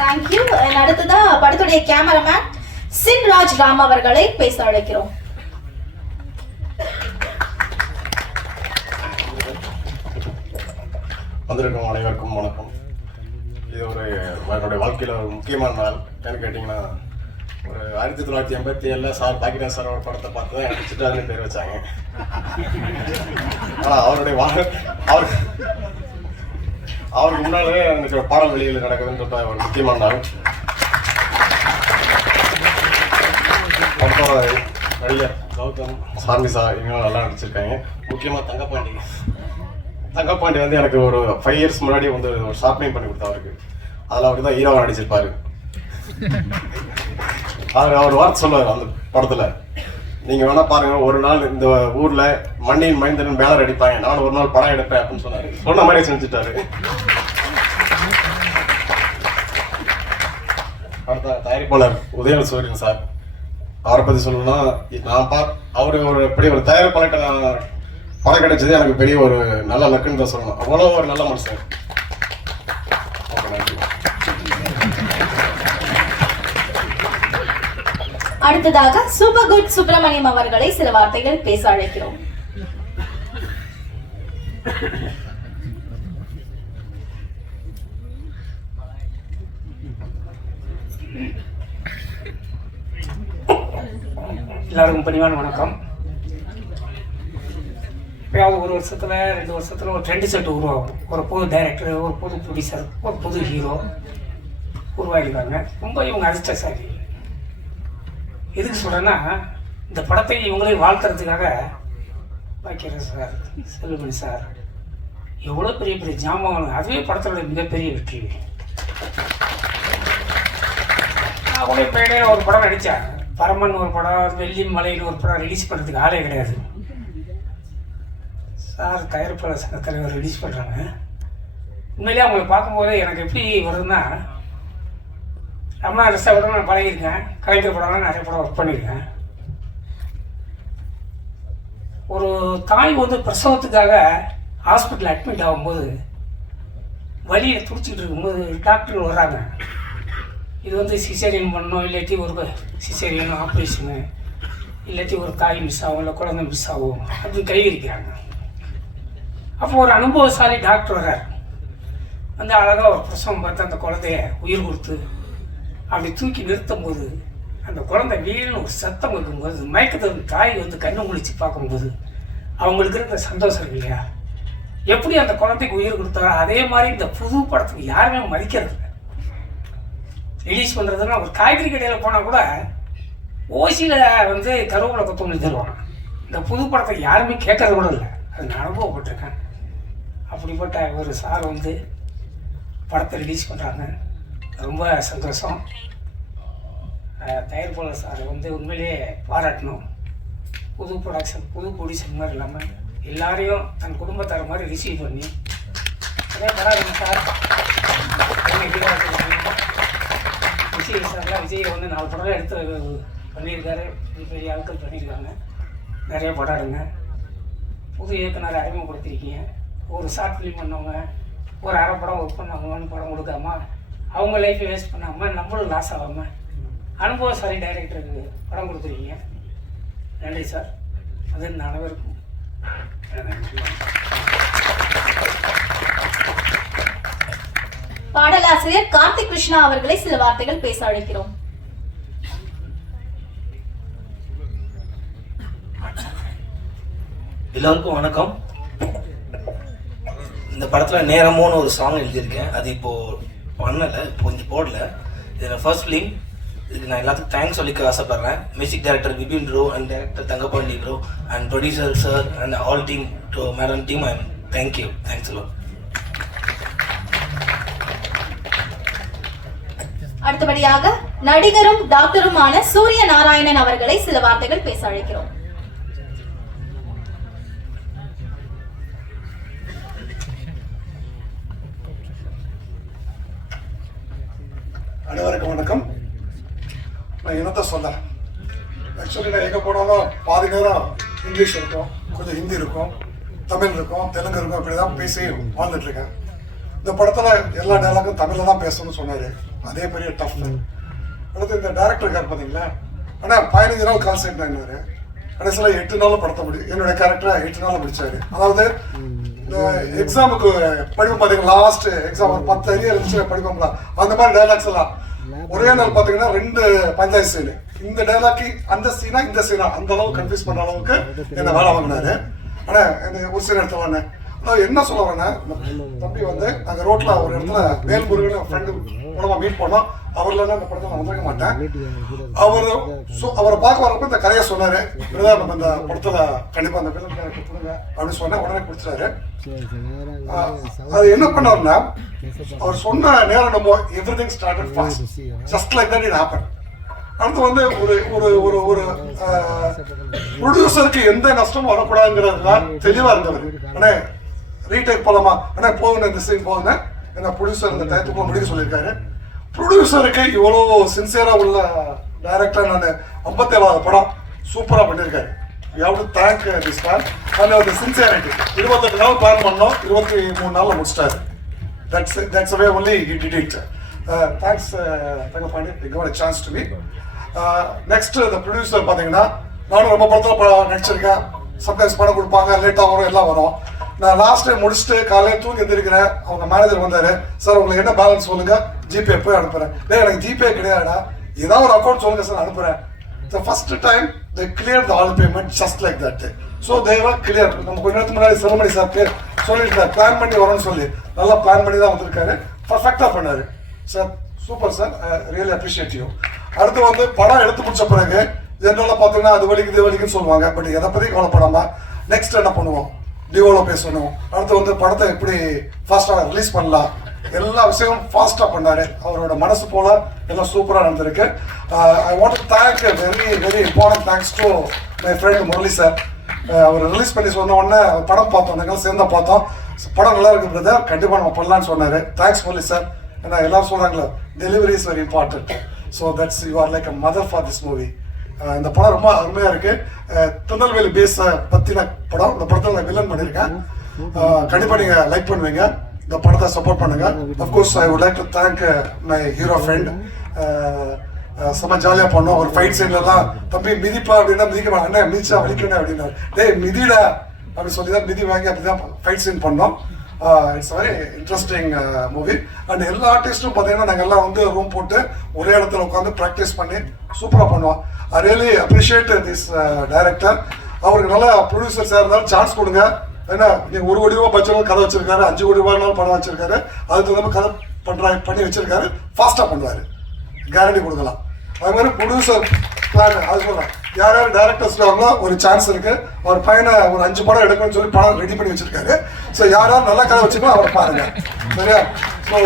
Thank you. அடுத்ததா படத்துடைய கேமராமேன் சின்ராஜ் ராம் அவர்களை பேச அழைக்கிறோம். வந்திருக்கும் அனைவருக்கும் வணக்கம். இது என்னுடைய வாழ்க்கையில் ஒரு முக்கியமான நாள். ஏன்னு கேட்டிங்கன்னா, ஒரு 1987 சார் பாக்கியராஜ் சாரோட படத்தை பார்த்து தான் எனக்கு சிட்டாருன்னு பேர் வச்சாங்க. ஆனால் அவருக்கு முன்னாலே எனக்கு பாடல் வெளியில் நடக்குதுன்ற ஒரு முக்கியமான நாள். படத்தோட நடிகர் கௌதம், சார்மிசா இவங்க நல்லா நடிச்சிருக்காங்க. முக்கியமாக தங்கப்பாண்டி வந்து எனக்கு ஒரு 5 years முன்னாடி வந்து ஒரு ஷார்ட் ஃபிலிம் பண்ணி கொடுத்தாருக்கு. அதில் அவருக்கு தான் ஹீரோவாக நடிச்சிருப்பாரு. அவர் வார்த்தை சொல்லுவார் அந்த படத்தில், நீங்கள் வேணா பாருங்க, ஒரு நாள் இந்த ஊரில் மண்ணின் மைந்தன் பேனர் அடிப்பாங்க, நானும் ஒரு நாள் படம் எடுப்பேன் அப்படின்னு சொன்னார். சொன்ன மாதிரி செஞ்சுட்டாரு. அடுத்த தயாரிப்பாளர் உதயநிதி சூரியன் சார், அவரை பற்றி சொல்லணும்னா அவர் ஒரு தயாரிப்பாளர்கிட்ட படம் கிடைச்சது எனக்கு பெரிய ஒரு நல்ல லக்குன்னு தான் சொல்லணும். அவ்வளோ ஒரு நல்ல மனுஷன். அடுத்ததாக சூப்பர் குட் சுப்பிரமணியம் அவர்களை சில வார்த்தைகள் பேச அழைக்கிறோம். எல்லாருக்கும் பணிவான வணக்கம். எப்பயாவது ஒரு வருஷத்தில் 2 வருஷத்தில் ஒரு ட்ரெண்ட் செட் உருவாகும். ஒரு புது டைரக்டர், ஒரு புது ப்ரொடியூசர், ஒரு புது ஹீரோ உருவாகிடுவாங்க. ரொம்ப இவங்க அதிர்ஷ்டசாலி. எதுக்கு சொல்கிறேன்னா, இந்த படத்தை இவங்களே வாழ்த்துறதுக்காக பாக்கியராஜ் சார், செல்வமணி சார் எவ்வளோ பெரிய பெரிய ஜாமான். அதுவே படத்தோட மிகப்பெரிய வெற்றி. நான் கூட பேடையில் ஒரு படம் நடித்தேன். பரமன் ஒரு படம், வெள்ளி மலைன்னு ஒரு படம் ரிலீஸ் பண்ணுறதுக்கு ஆளே கிடையாது. சார் தயாரிப்பாளர் சங்க தலைவர் ரிலீஸ் பண்ணுறாங்க. உண்மையிலே அவங்களை பார்க்கும்போதே எனக்கு எப்படி வருதுன்னா, ரமணா ரசாவோட நான் பழகியிருக்கேன். கலைஞர் படம்லாம் நிறைய படம் ஒர்க் பண்ணியிருக்கேன். ஒரு தாய் வந்து பிரசவத்துக்காக ஹாஸ்பிட்டலில் அட்மிட் ஆகும்போது வலியை துடிச்சிக்கிட்டு இருக்கும்போது டாக்டர் வர்றாங்க. இது வந்து சிசேரியன் பண்ணணும், இல்லாட்டி ஒரு சிசேரியன் ஆப்ரேஷனு, இல்லாட்டி ஒரு தாய் மிஸ் ஆகும், இல்லை குழந்தை மிஸ் ஆகும் அப்படி கைவிரிக்கிறாங்க. அப்போ ஒரு அனுபவசாலி டாக்டர் வர்றார். வந்து அழகாக ஒரு பிரசவம் பார்த்து அந்த குழந்தைய உயிர் கொடுத்து அப்படி தூக்கி நிறுத்தும் போது அந்த குழந்தை வீழ்னு ஒரு சத்தம் வைக்கும்போது மயக்கத்தில் தாய் வந்து கண்ணு முழிச்சு பார்க்கும்போது அவங்களுக்கு இருக்கிற சந்தோஷம் இல்லையா? எப்படி அந்த குழந்தைக்கு உயிர் கொடுத்தாரோ அதே மாதிரி இந்த புது படத்துக்கு யாருமே மதிக்கிறது இல்லை. ரிலீஸ் பண்ணுறதுன்னா ஒரு காய்கறி கடையில் போனால் கூட ஓசியில் வந்து கருவேப்பிலை கொத்தமல்லி தருவாங்க. இந்த புது படத்தை யாருமே கேட்கறது கூட இல்லை. அது நான் அனுபவப்பட்டிருக்கேன். அப்படிப்பட்ட ஒரு சார் வந்து படத்தை ரிலீஸ் பண்ணுறாங்க. ரொம்ப சந்தோஷம். தயாரிப்பாளர் சார் வந்து உண்மையிலேயே பாராட்டணும். புது ப்ரொடியூசர் மாதிரி இல்லாமல் எல்லாரையும் தன் குடும்பத்தார் மாதிரி ரிசீவ் பண்ணி அதே படம் சார் விஜய் சார்லாம் விஜய் வந்து 4 படம் எடுத்து பண்ணியிருக்காரு. பெரிய பெரிய ஆட்கள் பண்ணியிருக்காங்க. நிறைய படம் எடுங்க. புது இயக்குனரை அறிமுகப்படுத்திருக்கீங்க. ஒரு ஷார்ட் ஃபிலிம் பண்ணவங்க, ஒரு அரை படம் ஒர்க் பண்ணவங்கன்னு படம் கொடுக்காம அவங்க லைஃப்பை வேஸ்ட் பண்ணாமல் நம்மளும் லாஸ் ஆகாமல் அனுபவசாலி டைரக்டருக்கு படம் கொடுத்துருக்கீங்க. நன்றி சார். அது இந்த அனைவருக்கும் பாடலாசிரியர் கார்த்திக் கிருஷ்ணா அவர்களை சில வார்த்தைகள் பேச அழைக்கிறோம். எல்லாருக்கும் வணக்கம். இந்த படத்தில் நேரமோன்னு ஒரு சாங் எழுதியிருக்கேன். அது இப்போது பண்ணலை, இப்போ கொஞ்சம் போடல. இது ஃபர்ஸ்ட் ஃபிலிம். இதுக்கு நான் எல்லாத்துக்கும் தேங்க்ஸ் சொல்லிக்க ஆசைப்பட்றேன். Music director Vipin bro and director Thangapandi bro and producer sir and all team to madam team. I thank you. Thanks எல்லாம். அடுத்தபடியாக நடிகரும் டாக்டருமான சூரிய நாராயணன் அவர்களை சில வார்த்தைகள் பேச அழைக்கிறோம். அனைவருக்கும் வணக்கம். நான் என்னத்தை சொல்ல, ஆக்சுவலி நான் எங்கே போனாலும் பாதி நேரம் இங்கிலீஷ் இருக்கும், கொஞ்சம் ஹிந்தி இருக்கும், தமிழ் இருக்கும், தெலுங்கு இருக்கும், இப்படி தான் பேசி வாழ்ந்துட்டு இருக்கேன். இந்த படத்தில் எல்லா டைலாக்கும் தமிழில் தான் பேசணும்னு சொன்னார். அதே பெரிய டஃப். அடுத்து இந்த டேரக்டர் இருக்கார் பார்த்தீங்களா, ஆனால் 15 நாள் கால் செட் ஆகினார். கடைசியில் 8 நாளில் படத்தை என்னுடைய கேரக்டரை 8 நாளில் முடிச்சாரு. அதாவது இந்த எக்ஸாமுக்கு படிப்போம் பார்த்தீங்கன்னா, லாஸ்ட் எக்ஸாம் ஒரு 10 அரியர் இருந்துச்சு படிப்போம்ல, அந்த மாதிரி டைலாக்ஸ் எல்லாம் ஒரே நாள் பார்த்தீங்கன்னா 2 பஞ்சாயத்து சீனு. இந்த டைலாக்கு அந்த சீனா இந்த சீனா அந்த அளவுக்கு கன்ஃபியூஸ் பண்ணுற அளவுக்கு என்னை வேலை வாங்கினாரு. ஆனால் ஒரு சீன் எடுத்து வாங்க. அதாவது என்ன சொல்ல வரேன்னா, தம்பி வந்து நாங்கள் ரோட்டில் ஒரு இடத்துல வேல்முருகன் ஃப்ரெண்டு மூலமாக மீட் பண்ணோம். அவரில் அந்த படத்தை நான் வந்துருக்க மாட்டேன். அவரை பார்க்க வரப்போ இந்த கதையை சொன்னார். இப்படிதான் நம்ம இந்த படத்தில் கண்டிப்பாக அந்த ஃபிலிம் கேரக்டர் கொடுங்க அப்படின்னு சொன்னேன். உடனே கொடுத்துட்டாரு. அது என்ன பண்ணாருன்னா, அவர் சொன்ன நேரம் நம்ம every thing started fast, just like that it happen. அடுத்து வந்து ஒரு ஒரு ஒரு ஒரு ப்ரொடியூசருக்கு எந்த நஷ்டமும் வரக்கூடாதுங்கிறதுல தெளிவாக இருந்தவர். ஆனால் ரீடேக் போகலாமா, ஆனால் போகுங்க இந்த சீன் போகுங்க, ஏன்னா ப்ரொடியூசர் இந்த டயத்துக்குள்ள முடிக்க சொல்லியிருக்காரு. ப்ரொடியூசருக்கு இவ்வளோ சின்சியராக உள்ள டைரக்டர் நான் 57வது படம் சூப்பராக பண்ணியிருக்காரு. You have to thank this man and அந்த சின்சியாரிட்டி. 28 நாள் பிளான் பண்ணோம், 23 நாளில் முடிச்சிட்டாரு. That's the way only he did it. Thanks Thangapandi, you got a chance to meet. Next the producer பார்த்தீங்கன்னா, நானும் ரொம்ப படத்தில் நடிச்சிருக்கேன். சம்டைம்ஸ் படம் கொடுப்பாங்க, லேட்டாக வரும், எல்லாம் வரும். நான் லாஸ்ட் டைம் முடிச்சுட்டு காலையில் தூங்கி எழுந்திருக்கிறேன். அவங்க மேனேஜர் வந்தார். சார் உங்களுக்கு என்ன பேலன்ஸ் சொல்லுங்கள், ஜிபே போய் அனுப்புகிறேன். எனக்கு ஜிபே கிடையாதுடா, ஏதாவது ஒரு அக்கௌண்ட் சொல்லுங்கள் சார், அனுப்புகிறேன். The first time they cleared the all payment just like that. So they were clear. நம்ம கொஞ்ச நேரத்துக்கு முன்னாடி செலமணி சார் சொல்லிட்டு பிளான் பண்ணி வரணும்னு சொல்லி நல்லா பிளான் பண்ணி தான் வந்திருக்காரு. பர்ஃபெக்டாக பண்ணார் sir. Super sir, really appreciate you. அடுத்து வந்து படம் எடுத்து முடிச்ச பிறகு ஜென்ரலாக பார்த்தீங்கன்னா அது வலிக்குது இது வலிக்குன்னு சொல்லுவாங்க. பட் எதை பற்றி கவலைப்படாமல் நெக்ஸ்ட் என்ன பண்ணுவோம், டிவோவில் பேசணும். அடுத்து வந்து படத்தை எப்படி ஃபாஸ்ட்டாக ரிலீஸ் பண்ணலாம், எல்லா விஷயமும் ஃபாஸ்ட்டாக பண்ணார். அவரோட மனசு போல எல்லாம் சூப்பராக நடந்திருக்கு. I want to thank very very important thanks to my friend Murali sir. அவர் ரிலீஸ் பண்ணி சொன்ன உடனே படம் பார்த்தோம், நாங்கள் சேர்ந்தா பார்த்தோம். படம் நல்லா இருக்கு பிரதர், கண்டிப்பாக நம்ம பண்ணலான்னு சொன்னார். Thanks Murali sir. ஏன்னா எல்லாரும் சொல்கிறாங்களே delivery is very important. So that's you are like a mother for this movie. இந்த படம் ரொம்ப அருமையாக இருக்குது. திருநெல்வேலி பேஸை பற்றின படம். இந்த படத்தில் நான் வில்லன் பண்ணியிருக்கேன். கண்டிப்பாக நீங்கள் லைக் பண்ணுவீங்க. இந்த படத்தை சப்போர்ட் பண்ணுங்க. Of course I would like to thank my hero friend. செம்ம ஜாலியாக பண்ணோம். ஒரு ஃபைட் சீன்லலாம் தம்பி மிதிப்பா அப்படின்னா மிதிக்க அண்ணன் மிதிச்சா வலிக்கணும் அப்படின்னா டேய் மிதிடா அப்படின்னு சொல்லி தான் மிதி வாங்கி அப்படி தான் ஃபைட் சீன் பண்ணோம். It's very interesting movie. And எல்லா ஆர்டிஸ்ட்டும் பார்த்தீங்கன்னா நாங்கள் எல்லாம் வந்து ரூம் போட்டு ஒரே இடத்துல உட்காந்து ப்ராக்டிஸ் பண்ணி சூப்பராக பண்ணுவோம். I really appreciate this director. அவருக்கு நல்லா ப்ரொடியூசர்ஸாக இருந்தாலும் சான்ஸ் கொடுங்க. ஏன்னா நீங்கள் 1 கோடி ரூபா பட்ஜெட் கதை வச்சிருக்காரு, 5 கோடி ரூபாய்னாலும் படம் வச்சிருக்காரு. அதுக்கு தகுந்த கதை பண்ணி வச்சிருக்காரு. ஃபாஸ்ட்டாக பண்ணுவார், கேரண்டி கொடுக்கலாம். அது மாதிரி ப்ரொடியூசர் பிளான் அது சொல்கிறேன். யார் யார் டேரக்டர்ஸ் இருக்காங்களோ ஒரு சான்ஸ் இருக்குது. அவர் பையனை ஒரு 5 படம் எடுக்கணும்னு சொல்லி படம் ரெடி பண்ணி வச்சிருக்காரு. ஸோ யார் யார் நல்லா கதை வச்சுக்கோ அவரை பாருங்க, சரியா? ஸோ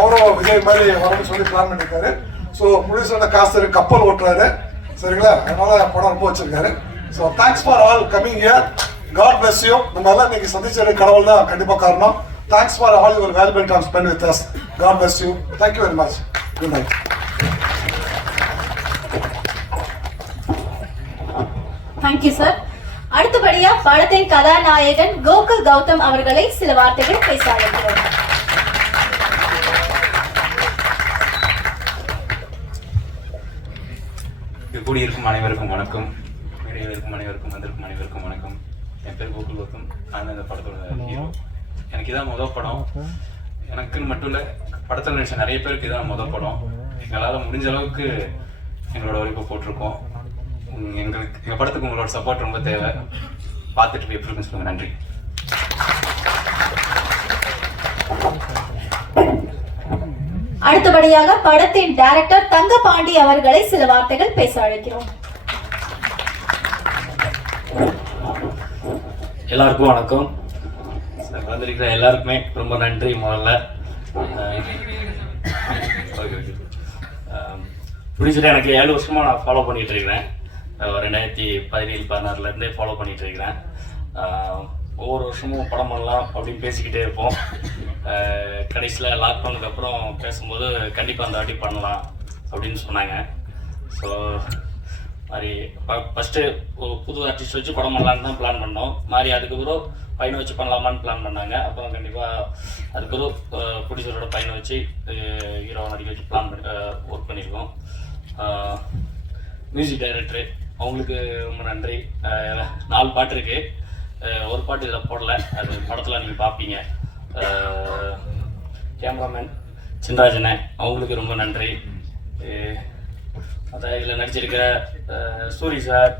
அவரும் விஜய் மாதிரி வரணும்னு சொல்லி பிளான் பண்ணியிருக்காரு. ஸோ ப்ரொடியூசரோட காசு இருக்கு, கப்பல் ஓட்டுறாரு, சரிங்களா? அதனால படம் ரொம்ப வச்சிருக்காரு. So thanks for all coming here. God bless you. நம்ம எல்லாம் இன்னைக்கு சந்திச்சது கடவுள் தான் கண்டிப்பாக காரணம். Thanks for all your valuable time spent with us. God bless you. Thank you very much. Good night. Thank you sir. அடுத்தபடியா படத்தின் கதாநாயகன் கோகுல் கௌதம் அவர்களை சில வார்த்தைகள் பேச அழைக்கிறோம். கூடியிருக்கும் அனைவருக்கும் வணக்கம். மேடையில் இருக்கும் அனைவருக்கும், வந்திருக்கும் அனைவருக்கும் வணக்கம். என் பேர் கோகுல் கௌதம். நான் இந்த படத்தோட ஹீரோ. எனக்கு இதான் முதல் படம். எனக்குன்னு மட்டும் இல்லை, படத்தில் நடிச்ச நிறைய பேருக்கு இதான் முதல் படம். எங்களால் முடிஞ்ச அளவுக்கு எங்களோட உழைப்பை போட்டிருக்கோம். எங்கள் படத்துக்கு உங்களோட சப்போர்ட் ரொம்ப தேவை. பார்த்துட்டு எப்படி இருக்குன்னு சொல்லுங்கள். நன்றி. அடுத்தபடியாக படத்தின் டைரக்டர் தங்கபாண்டி அவர்களை சில வார்த்தைகள் பேச அழைக்கிறோம். எல்லாருக்கும் வணக்கம். வந்திருக்கிற எல்லாருக்குமே ரொம்ப நன்றி. முதல்ல ப்ரொடியூசர் எனக்கு 7 வருஷமாக நான் ஃபாலோ பண்ணிகிட்டு இருக்கிறேன். 2017-16 ஃபாலோ பண்ணிகிட்டு இருக்கிறேன். ஒவ்வொரு வருஷமும் படம் பண்ணலாம் அப்படின்னு பேசிக்கிட்டே இருப்போம். கடைசியில் லாக்டவுனுக்கு அப்புறம் பேசும்போது கண்டிப்பாக அந்த வாட்டி பண்ணலாம் அப்படின்னு சொன்னாங்க. ஸோ மாதிரி ஃபஸ்ட்டு புது ஆர்டிஸ்ட் வச்சு படம் பண்ணலான்னு தான் பிளான் பண்ணோம். மாதிரி அதுக்கப்புறம் பையனை வச்சு பண்ணலாமான்னு பிளான் பண்ணாங்க. அப்புறம் கண்டிப்பாக அதுக்கப்புறம் ப்ரொடியூசரோட பையனை வச்சு ஹீரோவை நடிக்க வச்சு பிளான் பண்ணி ஒர்க் பண்ணியிருக்கோம். மியூசிக் டைரக்டரு அவங்களுக்கு ரொம்ப நன்றி. 4 பாட்டு இருக்குது. ஒரு பாட்டு இதில் போடல, அது படத்தில் நீங்கள் பார்ப்பீங்க. கேமராமேன் சின்ராஜனை அவங்களுக்கு ரொம்ப நன்றி. அதான் இதில் நடிச்சிருக்கிற Soori sir,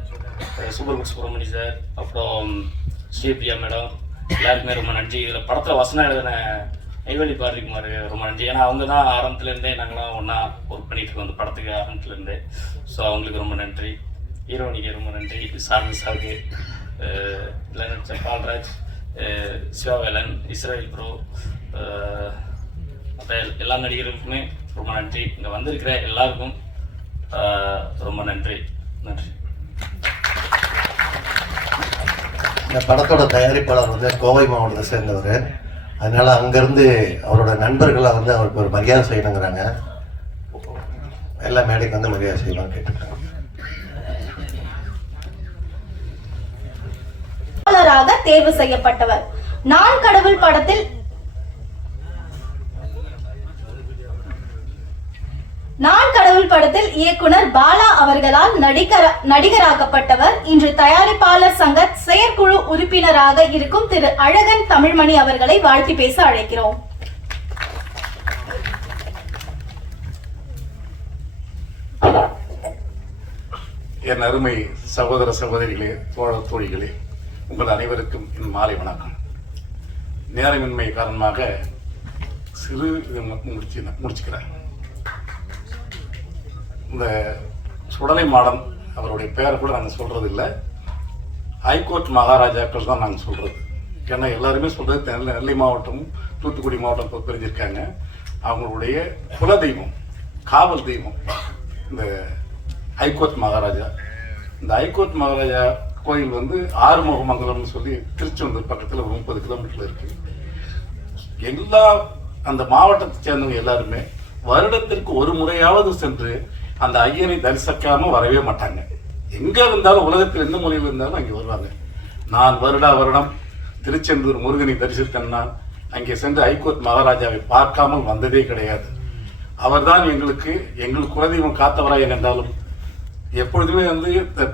super Subramani sir, அப்புறம் ஸ்ரீபிரியா மேடம், எல்லாருக்குமே ரொம்ப நன்றி. இதில் படத்தில் வசனம் எழுதின நெய்வேலி பாரதிக்குமார் ரொம்ப நன்றி. ஏன்னா அவங்க தான் ஆரம்பத்துலேருந்தே நாங்களாம் ஒன்றா ஒர்க் பண்ணிகிட்டு இருக்கோம் அந்த படத்துக்கு ஆரம்பத்துலேருந்தே. ஸோ அவங்களுக்கு ரொம்ப நன்றி. ஹீரோனிக்கு ரொம்ப நன்றி. சார்மி சாருக்கு, இல்லை நடிச்ச பால்ராஜ், சிவாவேலன், இஸ்ரேல் ப்ரோ, மற்ற எல்லா நடிகர்களுக்குமே ரொம்ப நன்றி. இங்கே வந்திருக்கிற எல்லாருக்கும் ரொம்ப நன்றி. நன்றி. இந்த படத்தோட தயாரிப்பாளர் வந்து கோவை மாவட்டத்தை சேர்ந்தவர். அதனால அங்கேருந்து அவரோட நண்பர்களை வந்து அவருக்கு ஒரு மரியாதை செய்யணுங்கிறாங்க. எல்லா மேடைக்கு வந்து மரியாதை செய்யலாம் கேட்டுருக்காங்க. தேர்வு செய்யப்பட்டவர். நான் கடவுள் படத்தில் இயக்குனர் பாலா அவர்களால் நடிகராக்கப்பட்டவர். இன்று தயாரிப்பாளர் சங்க செயற்குழு உறுப்பினராக இருக்கும் திரு அழகன் தமிழ்மணி அவர்களை வாழ்த்தி பேச அழைக்கிறோம். என் அருமை சகோதர சகோதரிகளே, தோழர் தோழிகளே, உங்கள் அனைவருக்கும் என் மாலை வணக்கம். நேரமின்மை காரணமாக சிறு முடிச்சுக்கிறேன். இந்த சுடலை மாடன் அவருடைய பேரை கூட நாங்கள் சொல்றது இல்லை, ஹைகோர்ட் மகாராஜாக்கள் தான் நாங்கள் சொல்றது. ஏன்னா எல்லாருமே சொல்றது நெல்லை மாவட்டமும் தூத்துக்குடி மாவட்டம் பிரிஞ்சிருக்காங்க. அவங்களுடைய குல தெய்வம், காவல் தெய்வம் இந்த ஹைகோர்ட் மகாராஜா. இந்த ஹைகோர்ட் மகாராஜா கோயில் வந்து ஆறுமுகமங்கலம்னு சொல்லி திருச்செந்தூர் பக்கத்தில் 30 கிலோமீட்டர்ல இருக்கு. எல்லா அந்த மாவட்டத்தை சேர்ந்தவங்க எல்லாருமே வருடத்திற்கு ஒரு முறையாவது சென்று அந்த ஐயனை தரிசிக்காம வரவே மாட்டாங்க. எங்க இருந்தாலும் உலகத்தில் எந்த மொழியில் இருந்தாலும் அங்கே வருவாங்க. நான் வருடம் திருச்செந்தூர் முருகனை தரிசித்தேன்னா அங்கே சென்று ஹைகோர்ட் மகாராஜாவை பார்க்காமல் வந்ததே கிடையாது. அவர்தான் எங்கள் குலதெய்வம் காத்தவராயன் என்றாலும் எப்பொழுதுமே வந்து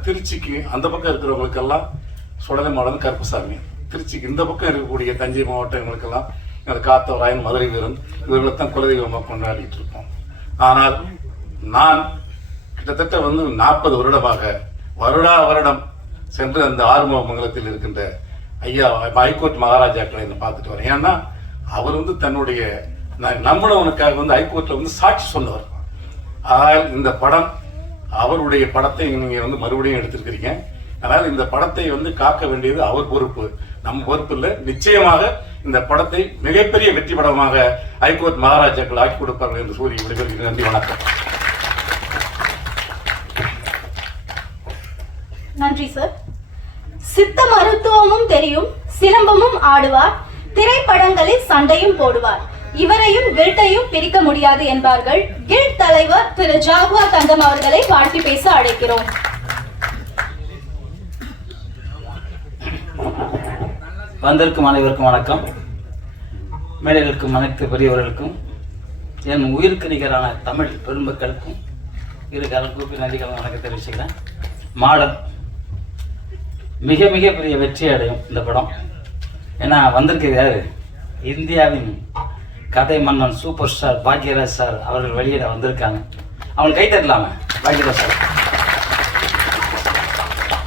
திருச்சிக்கு அந்த பக்கம் இருக்கிறவங்களுக்கெல்லாம் சுடலை மாவட்டம் கருப்பசாமி, திருச்சிக்கு இந்த பக்கம் இருக்கக்கூடிய தஞ்சை மாவட்டங்களுக்கெல்லாம் அந்த காத்தவராயன், மதுரை வீரன், இவர்களைத்தான் குலதெய்வமாக கொண்டாடிட்டு இருப்போம். ஆனால் நான் கிட்டத்தட்ட வந்து 40 வருடமாக வருடம் சென்று அந்த ஆறுமுகமங்கலத்தில் இருக்கின்ற ஐயா ஹைகோர்ட் மகாராஜாக்களை பார்த்துட்டு வரேன். ஏன்னா அவர் வந்து தன்னுடைய நம்மளவனுக்காக வந்து ஹைகோர்ட்ல வந்து சாட்சி சொன்னவர். ஆனால் இந்த படம் அவருடைய படத்தை நீங்க வந்து மறுபடியும் எடுத்திருக்கிறீங்க. அதனால் இந்த படத்தை வந்து காக்க வேண்டியது அவர் பொறுப்பு, நம்ம பொறுப்பு இல்லை. நிச்சயமாக இந்த படத்தை மிகப்பெரிய வெற்றி படமாக ஹைகோர்ட் மகாராஜாக்கள் ஆக்கி கொடுப்பார்கள் என்று கூறி விடைபெறுகிறேன். நன்றி, வணக்கம். நன்றி சார். சித்த மருத்துவமும் தெரியும், சிலம்பமும் ஆடுவார், திரைப்படங்களில் சண்டையும் போடுவார். இவரையும் கில்ட்டையும் பிரிக்க முடியாது என்பார்கள். கில்ட் தலைவர் திரு ஜாகுவா தங்கம் அவர்களை வாழ்த்தி பேச அழைக்கிறோம். வந்திருக்கும் அனைவருக்கும் வணக்கம். மேடையில் இருக்கும் அனைத்து பெரியவர்களுக்கும், என் உயிருக்கு நிகரான தமிழ் பெருமக்களுக்கும் இரு கரம் கூப்பி நன்றி கலந்து வணக்கம் தெரிவிச்சுக்கிறேன். மாடல் மிக மிக பெரிய வெற்றி அடையும் இந்த படம். ஏன்னா வந்திருக்கிறாரு இந்தியாவின் கதை மன்னன் சூப்பர் ஸ்டார் பாக்யராஜ் சார் அவர்கள் வெளியிட வந்திருக்காங்க. அவங்களுக்கு கை தட்டலாமே பாக்யராஜ் சார்.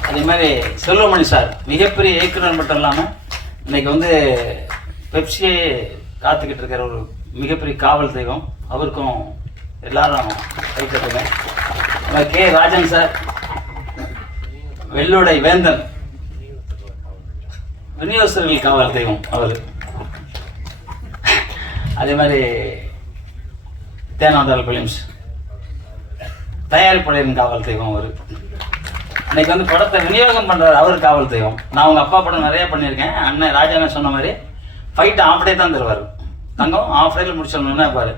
அதே மாதிரி செல்வமணி சார் மிகப்பெரிய இயக்குனர் மட்டும் இல்லாமல் இன்னைக்கு வந்து பெப்சியே காத்துக்கிட்டு இருக்கிற ஒரு மிகப்பெரிய காவல் தெய்வம். அவருக்கும் எல்லாரும் கை தட்டுங்க. கே ராஜன் சார் வெள்ளுடை வேந்தன், விநியோகஸ்தர்கள் காவல் தெய்வம் அவர். அதே மாதிரி தேனாந்தாள் பிலிம்ஸ் தயாரிப்பாளரின் காவல் தெய்வம் அவர். இன்னைக்கு வந்து படத்தை விநியோகம் பண்ணுறாரு அவர் காவல் தெய்வம். நான் அவங்க அப்பா படம் நிறைய பண்ணியிருக்கேன். அண்ணன் ராஜாங்க சொன்ன மாதிரி ஃபைட்டு ஆஃப் டே தான் தருவார். தங்கம் ஆஃப் டேல முடிச்சிடணும்னா பாரு,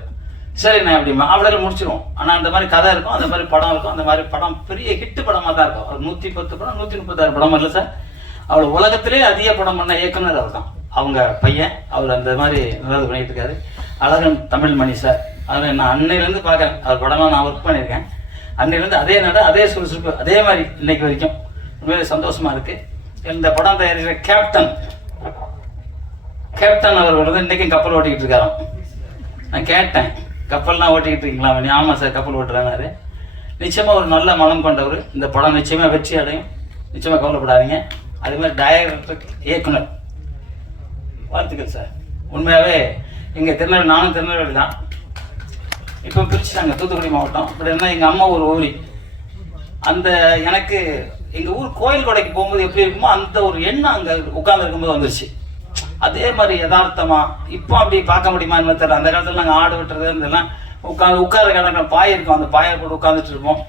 சரி நான் அப்படி ஆஃப் டேல முடிச்சிடுவோம். ஆனால் அந்த மாதிரி கதை இருக்கும், அந்த மாதிரி படம் இருக்கும். அந்த மாதிரி படம் பெரிய ஹிட்டு படமாக தான் இருக்கும். அவர் 110 படம் 136 படம் இல்லை சார். அவர் உலகத்திலே அதிக படம் பண்ண இயக்குனர் அவர் தான். அவங்க பையன் அவர் அந்த மாதிரி நல்லது பண்ணிட்டு இருக்காரு. அழகன் தமிழ்மணி சார், அதில் நான் அன்னையிலேருந்து பார்க்குறேன். அவர் படம்லாம் நான் ஒர்க் பண்ணியிருக்கேன். அன்னையிலேருந்து அதே நட அதே சுறுசுறுப்பு அதே மாதிரி இன்னைக்கு வரைக்கும் உண்மையிலே சந்தோஷமா இருக்கு. இந்த படம் தயாரிக்கிற கேப்டன் அவர்கள் வந்து இன்றைக்கும் கப்பல் ஓட்டிக்கிட்டு இருக்காராம். நான் கேட்டேன், கப்பல்லாம் ஓட்டிக்கிட்டு இருக்கீங்களா? ஆமாம் சார் கப்பல் ஓட்டுறாரு. நிச்சயமாக ஒரு நல்ல மனம் கொண்டவர். இந்த படம் நிச்சயமாக வெற்றி அடையும், நிச்சயமாக கவலைப்படாதீங்க. அதே மாதிரி டைரக்டர் இயக்குனர் வாழ்த்துக்கள் சார். உண்மையாகவே இங்கே திருநெல்வேலி, நானும் திருநெல்வேலி தான். இப்போ பிரிச்சுட்டாங்க தூத்துக்குடி மாவட்டம். அப்படி இருந்தால் எங்கள் அம்மா ஒரு ஊரி. அந்த எனக்கு எங்கள் ஊர் கோயில் கொடைக்கு போகும்போது எப்படி இருக்குமோ அந்த ஒரு எண்ணம் அங்கே உட்கார்ந்து இருக்கும்போது வந்துருச்சு. அதே மாதிரி யதார்த்தமாக இப்போ அப்படி பார்க்க முடியுமான்னு தெரியல. அந்த காலத்தில் நாங்கள் ஆடு விட்டுறது இதெல்லாம் உட்கார கிடக்கிற பாய் இருக்கும், அந்த பாயை போட்டு உட்காந்துட்டு இருப்போம்.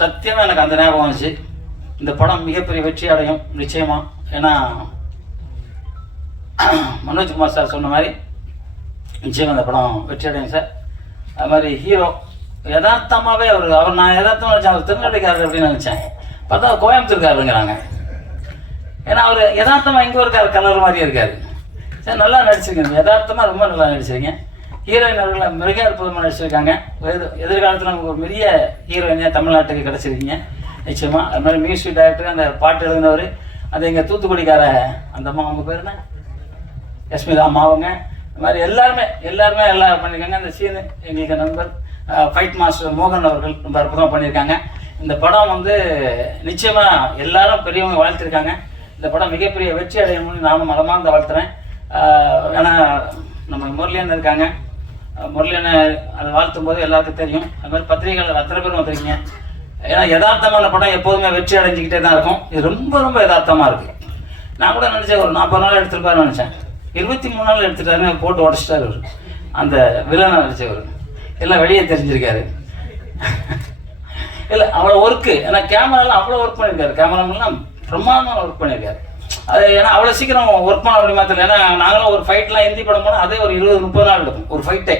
சத்தியமாக எனக்கு அந்த ஞாபகம் வந்துச்சு. இந்த படம் மிகப்பெரிய வெற்றி அடையும் நிச்சயமாக. ஏன்னா மனோஜ்குமார் சார் சொன்ன மாதிரி நிச்சயமாக இந்த படம் வெற்றி அடையும் சார். அது மாதிரி ஹீரோ யதார்த்தமாகவே அவர் நான் யதார்த்தமாக நினச்சேன் அவர் திருநெல்வேலிக்காரர் அப்படின்னு நினச்சேன். பார்த்தா கோயம்புத்தூர்காரருங்கிறாங்க. ஏன்னா அவர் யதார்த்தமாக எங்கே இருக்காரு, கலர் மாதிரியே இருக்காரு. சரி நல்லா நடிச்சிருக்கீங்க, யதார்த்தமாக ரொம்ப நல்லா நடிச்சிருக்கீங்க. ஹீரோயின் அவர்களை மிக அற்புதமாக நடிச்சிருக்காங்க. எதிர்காலத்தில் நமக்கு ஒரு பெரிய ஹீரோயினியாக தமிழ்நாட்டுக்கு கிடச்சிருக்கீங்க நிச்சயமாக. அது மாதிரி மியூசிக் டைரக்டர், அந்த பாட்டு எழுதினவர், அது எங்கள் தூத்துக்குடிக்கார அந்த அம்மா, அவங்க பேர் என்ன, யஸ்மிதா அம்மாவங்க. இந்த மாதிரி எல்லாருமே எல்லாம் பண்ணியிருக்காங்க. அந்த சீனு எங்களுக்கு நண்பர் ஃபைட் மாஸ்டர் மோகன் அவர்கள் ரொம்ப அற்புதமாக பண்ணியிருக்காங்க. இந்த படம் வந்து நிச்சயமாக எல்லாரும் பெரியவங்க வாழ்த்திருக்காங்க. இந்த படம் மிகப்பெரிய வெற்றி அடையணும்னு நானும் மனமார்ந்த வாழ்த்துறேன். ஏன்னா நம்ம முரளியன் இருக்காங்க, முரளியனை அதை வாழ்த்தும் போது எல்லாருக்கும் தெரியும். அது மாதிரி பத்திரிகைகள் அத்தனை பேரும் வந்திருக்கீங்க. ஏன்னா யதார்த்தமான படம் எப்போதுமே வெற்றி அடைஞ்சிக்கிட்டே தான் இருக்கும். இது ரொம்ப ரொம்ப யதார்த்தமாக இருக்குது. நான் கூட நினச்சேன் ஒரு 40 நாள் எடுத்துருப்பாருன்னு நினச்சேன். 23 நாள் எடுத்துட்டாருன்னு போட்டு உடச்சிட்டாரு அவர். அந்த வில்லனை நினச்சவர் எல்லாம் வெளியே தெரிஞ்சிருக்காரு. இல்லை அவ்வளோ ஒர்க்கு, ஏன்னா கேமராலாம் அவ்வளோ ஒர்க் பண்ணியிருக்காரு. கேமராமெல்லாம் பிரமாதமான ஒர்க் பண்ணியிருக்காரு. அது ஏன்னா அவ்வளோ சீக்கிரம் ஒர்க் பண்ண முடியுமா தெரியல. ஏன்னா நாங்களும் ஒரு ஃபைட்லாம் ஹிந்தி படம் போனால் அதே ஒரு 20-30 நாள் எடுக்கும் ஒரு ஃபைட்டே.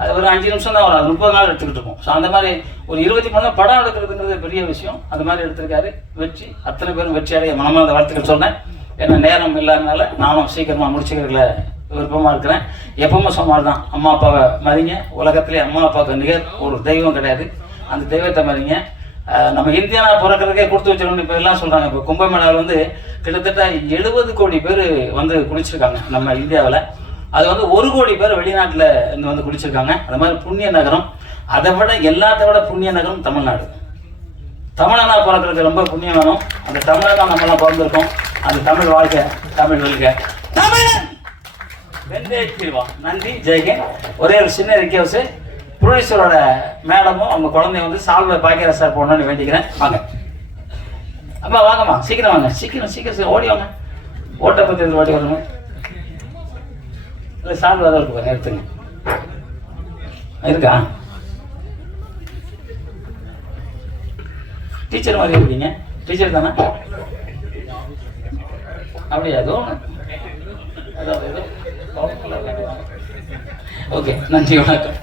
அது ஒரு 5 நிமிஷம் தான் வரும், 30 நாள் எடுத்துக்கிட்டு இருக்கோம். ஸோ அந்த மாதிரி ஒரு 23 நாள் படம் எடுக்கிறதுங்கிறது பெரிய விஷயம். அது மாதிரி எடுத்திருக்காரு. வெற்றி அத்தனை பேரும் வெற்றி அடைய மனமார்ந்த வாழ்த்துக்கள் சொன்னேன். ஏன்னா நேரம் இல்லாதனால நானும் சீக்கிரமாக முடிச்சுக்கிறதுல விருப்பமாக இருக்கிறேன். எப்பவுமே சொன்னார் தான், அம்மா அப்பாவை மதிங்க. உலகத்திலே அம்மா அப்பாவுக்கு நிகர் ஒரு தெய்வம் கிடையாது. அந்த தெய்வத்தை மதிங்க. நம்ம இந்தியானா பிறக்கிறதுக்கே கொடுத்து வச்சிடணும்னு இப்போ எல்லாம் சொல்கிறாங்க. இப்போ கும்பமேளாவில் வந்து கிட்டத்தட்ட 70 கோடி பேர் வந்து குளிச்சிருக்காங்க நம்ம இந்தியாவில். அது வந்து 1 கோடி பேர் வெளிநாட்டில் இருந்து வந்து குளிச்சிருக்காங்க. அது மாதிரி புண்ணிய நகரம், அதை விட எல்லாத்த விட புண்ணிய நகரம் தமிழ்நாடு. தமிழனா பிறக்கிறதுக்கு ரொம்ப புண்ணியம் வேணும். அந்த தமிழை தான் நம்மளாம் பிறந்திருக்கோம். அந்த தமிழ் வாழ்க்கை, தமிழ் வாழ்க்கை, தமிழன் வெந்தே தீர்வா. நன்றி, ஜெய்ஹிந்த். ஒரே ஒரு சின்ன ரிக்வெஸ்ட், ப்ரொடியூசரோட மேடமும் அவங்க குழந்தைய வந்து சால்வை பாக்கியராஜ் சார் போடணும்னு வேண்டிக்கிறேன். வாங்க அம்மா, வாங்கம்மா, சீக்கிரம் வாங்க, சீக்கிரம் ஓடி வாங்க. ஓட்டை பற்றி ஓடி வரணும். இல்லை சால்வை தான் இருக்கு பாருங்க, எடுத்துங்க. இருக்கா டீச்சர் மாதிரி இருக்கீங்க? டீச்சர் தானே? அப்படியா? ஓகே, நன்றி, வணக்கம்.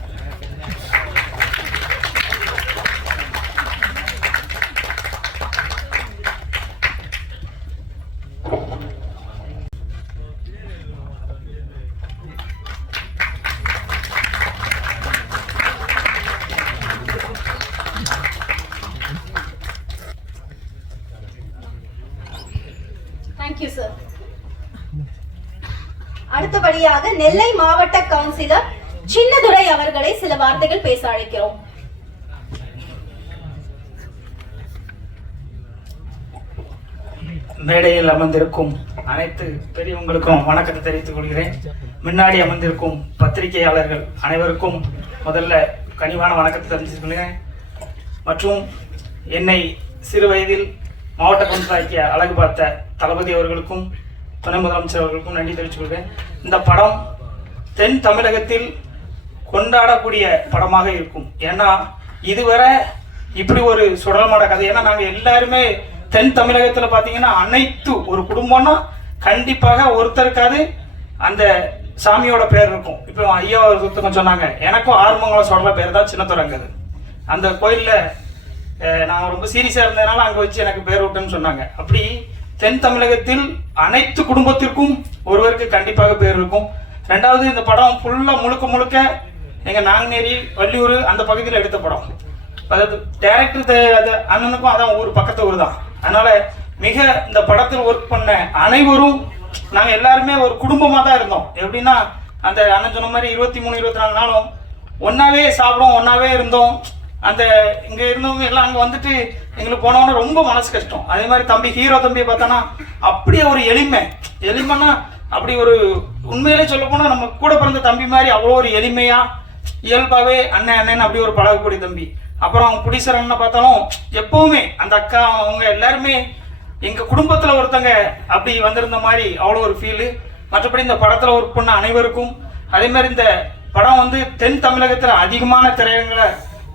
Thank you sir. அடுத்தபடியாக நெல்லை மாவட்ட கவுன்சிலர் சின்னதுரை அவர்களை சில வார்த்தைகள் பேச அழைக்கிறோம். மேடையில் அமர்ந்திருக்கும் அனைத்து பெரியவங்களுக்கும் வணக்கத்தை தெரிவித்துக் கொள்கிறேன். முன்னாடி அமர்ந்திருக்கும் பத்திரிகையாளர்கள் அனைவருக்கும் முதல்ல கனிவான வணக்கத்தை தெரிவித்துக் கொள்கிறேன். மற்றும் என்னை சிறு வயதில் மாவட்ட கவுன்சிலராக்கிய அழகு பார்த்த தளபதி அவர்களுக்கும் துணை முதலமைச்சர் அவர்களுக்கும் நன்றி தெரிவித்துக் கொள்கிறேன். இந்த படம் தென் தமிழகத்தில் கொண்டாடக்கூடிய படமாக இருக்கும். ஏன்னா இதுவரை இப்படி ஒரு சுடலமாட கதை, ஏன்னா நாங்கள் எல்லாருமே தென் தமிழகத்தில் பார்த்தீங்கன்னா அனைத்து ஒரு குடும்பம்னா கண்டிப்பாக ஒருத்தருக்காவது அந்த சாமியோட பேர் இருக்கும். இப்போ ஐயா ஒருத்தவங்க சொன்னாங்க, எனக்கும் ஆறுமங்கலம் சொல்கிற பேர் தான் சின்னத்துறங்குது. அந்த கோயிலில் நான் ரொம்ப சீரியஸாக இருந்ததுனால அங்கே வச்சு எனக்கு பேர் விட்டுன்னு சொன்னாங்க. அப்படி தென் தமிழகத்தில் அனைத்து குடும்பத்திற்கும் ஒருவருக்கு கண்டிப்பாக பேர் இருக்கும். ரெண்டாவது, இந்த படம் ஃபுல்லாக முழுக்க எங்கள் நாங்குநேரி வள்ளியூர் அந்த பகுதியில் எடுத்த படம். அதாவது டைரக்டர் அண்ணனுக்கும் அதான் ஊர், பக்கத்து ஊர் தான். அதனால மிக இந்த படத்தில் ஒர்க் பண்ண அனைவரும் நாங்கள் எல்லாருமே ஒரு குடும்பமாக தான் இருந்தோம். எப்படின்னா அந்த அண்ணன் சொன்ன மாதிரி 23-24 நாளும் ஒன்றாவே சாப்பிடுவோம், ஒன்றாவே இருந்தோம். அந்த இங்கே இருந்தவங்க எல்லாம் அங்கே வந்துட்டு எங்களுக்கு போனோன்னா ரொம்ப மனசு கஷ்டம். அதே மாதிரி தம்பி ஹீரோ தம்பியை பார்த்தோன்னா அப்படியே ஒரு எளிமைன்னா அப்படி ஒரு உண்மையிலே சொல்ல போனால் நம்ம கூட பிறந்த தம்பி மாதிரி அவ்வளோ ஒரு எளிமையாக இயல்பாகவே அண்ணன் அப்படி ஒரு பழகக்கூடிய தம்பி. அப்புறம் அவங்க புடிசர் அண்ணன் பார்த்தாலும் எப்பவுமே அந்த அக்கா அவங்க எல்லாருமே எங்கள் குடும்பத்தில் ஒருத்தங்க அப்படி வந்திருந்த மாதிரி அவ்வளோ ஒரு ஃபீலு. மற்றபடி இந்த படத்தில் ஒர்க் பண்ண அனைவருக்கும், அதே மாதிரி இந்த படம் வந்து தென் தமிழகத்தில் அதிகமான திரையரங்களை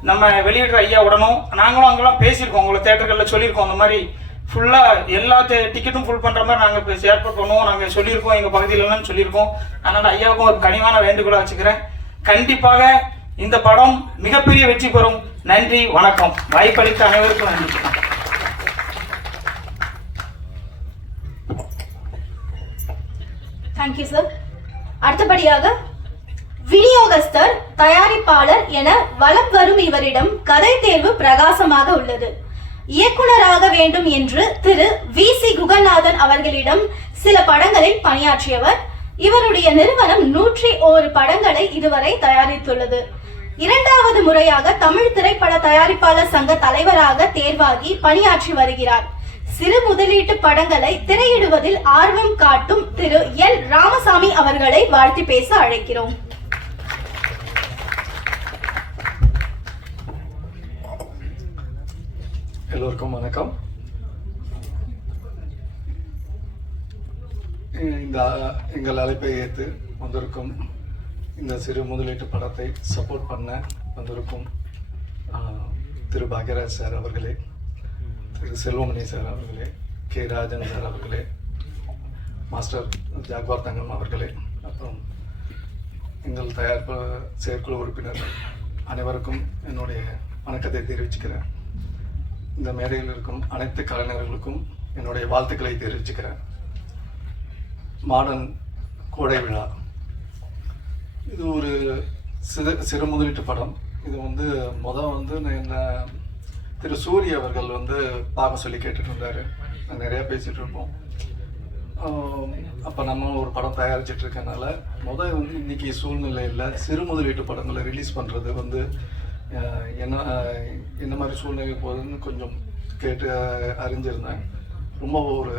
நம்ம வெளியிடுற ஐயா உடனும் நாங்களும் அங்கெல்லாம் பேசியிருக்கோம், உங்களை தேட்டர்களில் சொல்லியிருக்கோம். அந்த மாதிரி ஃபுல்லாக எல்லா டிக்கெட்டும் ஃபுல் பண்ணுற மாதிரி நாங்கள் ஏற்பாடு பண்ணுவோம், நாங்கள் சொல்லியிருக்கோம், எங்கள் பகுதியிலலாம் சொல்லியிருக்கோம். அதனால் ஐயாவுக்கும் ஒரு கனிவான வேண்டுகோளை வச்சுக்கிறேன். கண்டிப்பாக இந்த படம் மிகப்பெரிய வெற்றி பெறும். நன்றி, வணக்கம். வாய்ப்பளித்த அனைவருக்கும் நன்றி. Thank you sir. அடுத்தபடியாக விநியோகஸ்தர், தயாரிப்பாளர் என வலம் வரும் இவரிடம் கதை தேர்வு பிரகாசமாக உள்ளது. இயக்குனராக வேண்டும் என்று திரு VC குகநாதன் அவர்களிடம் சில படங்களில் பணியாற்றியவர். இவருடைய நிறுவனம் 101 படங்களை இதுவரை தயாரித்துள்ளது. 2வது முறையாக தமிழ் திரைப்பட தயாரிப்பாளர் சங்க தலைவராக தேர்வாகி பணியாற்றி வருகிறார். சிறு முதலீட்டு படங்களை திரையிடுவதில் ஆர்வம் காட்டும் திரு L ராமசாமி அவர்களை வாழ்த்தி பேச அழைக்கிறோம். எல்லோருக்கும் வணக்கம். இந்த எங்கள் அழைப்பை ஏற்று வந்திருக்கும் இந்த சிறு முதலீட்டு படத்தை சப்போர்ட் பண்ண வந்திருக்கும் திரு பாக்யராஜ் சார் அவர்களே, திரு செல்வமணி சார் அவர்களே, கே ராஜன் சார் அவர்களே, மாஸ்டர் ஜாக்வார் தங்கம் அவர்களே, அப்புறம் எங்கள் தயாரிப்பு செயற்குழு உறுப்பினர்கள் அனைவருக்கும் என்னுடைய வணக்கத்தை தெரிவிச்சுக்கிறேன். இந்த மேடையில் இருக்கும் அனைத்து கலைஞர்களுக்கும் என்னுடைய வாழ்த்துக்களை தெரிவிச்சுக்கிறேன். மாடர்ன் கோடை விழா இது ஒரு சிறு முதலீட்டு படம். இது வந்து என்ன திரு சூரிய அவர்கள் பார்க்க சொல்லி கேட்டுட்டு இருந்தார். நிறையா பேசிகிட்டு இருப்போம். அப்போ நம்ம ஒரு படம் தயாரிச்சிட்டு இருக்கனால இன்னைக்கு சூழ்நிலையில் சிறு முதலீட்டு படங்களை ரிலீஸ் பண்ணுறது என்ன மாதிரி சூழ்நிலை போகுதுன்னு கொஞ்சம் கேட்டு அறிஞ்சிருந்தேன். ரொம்ப ஒரு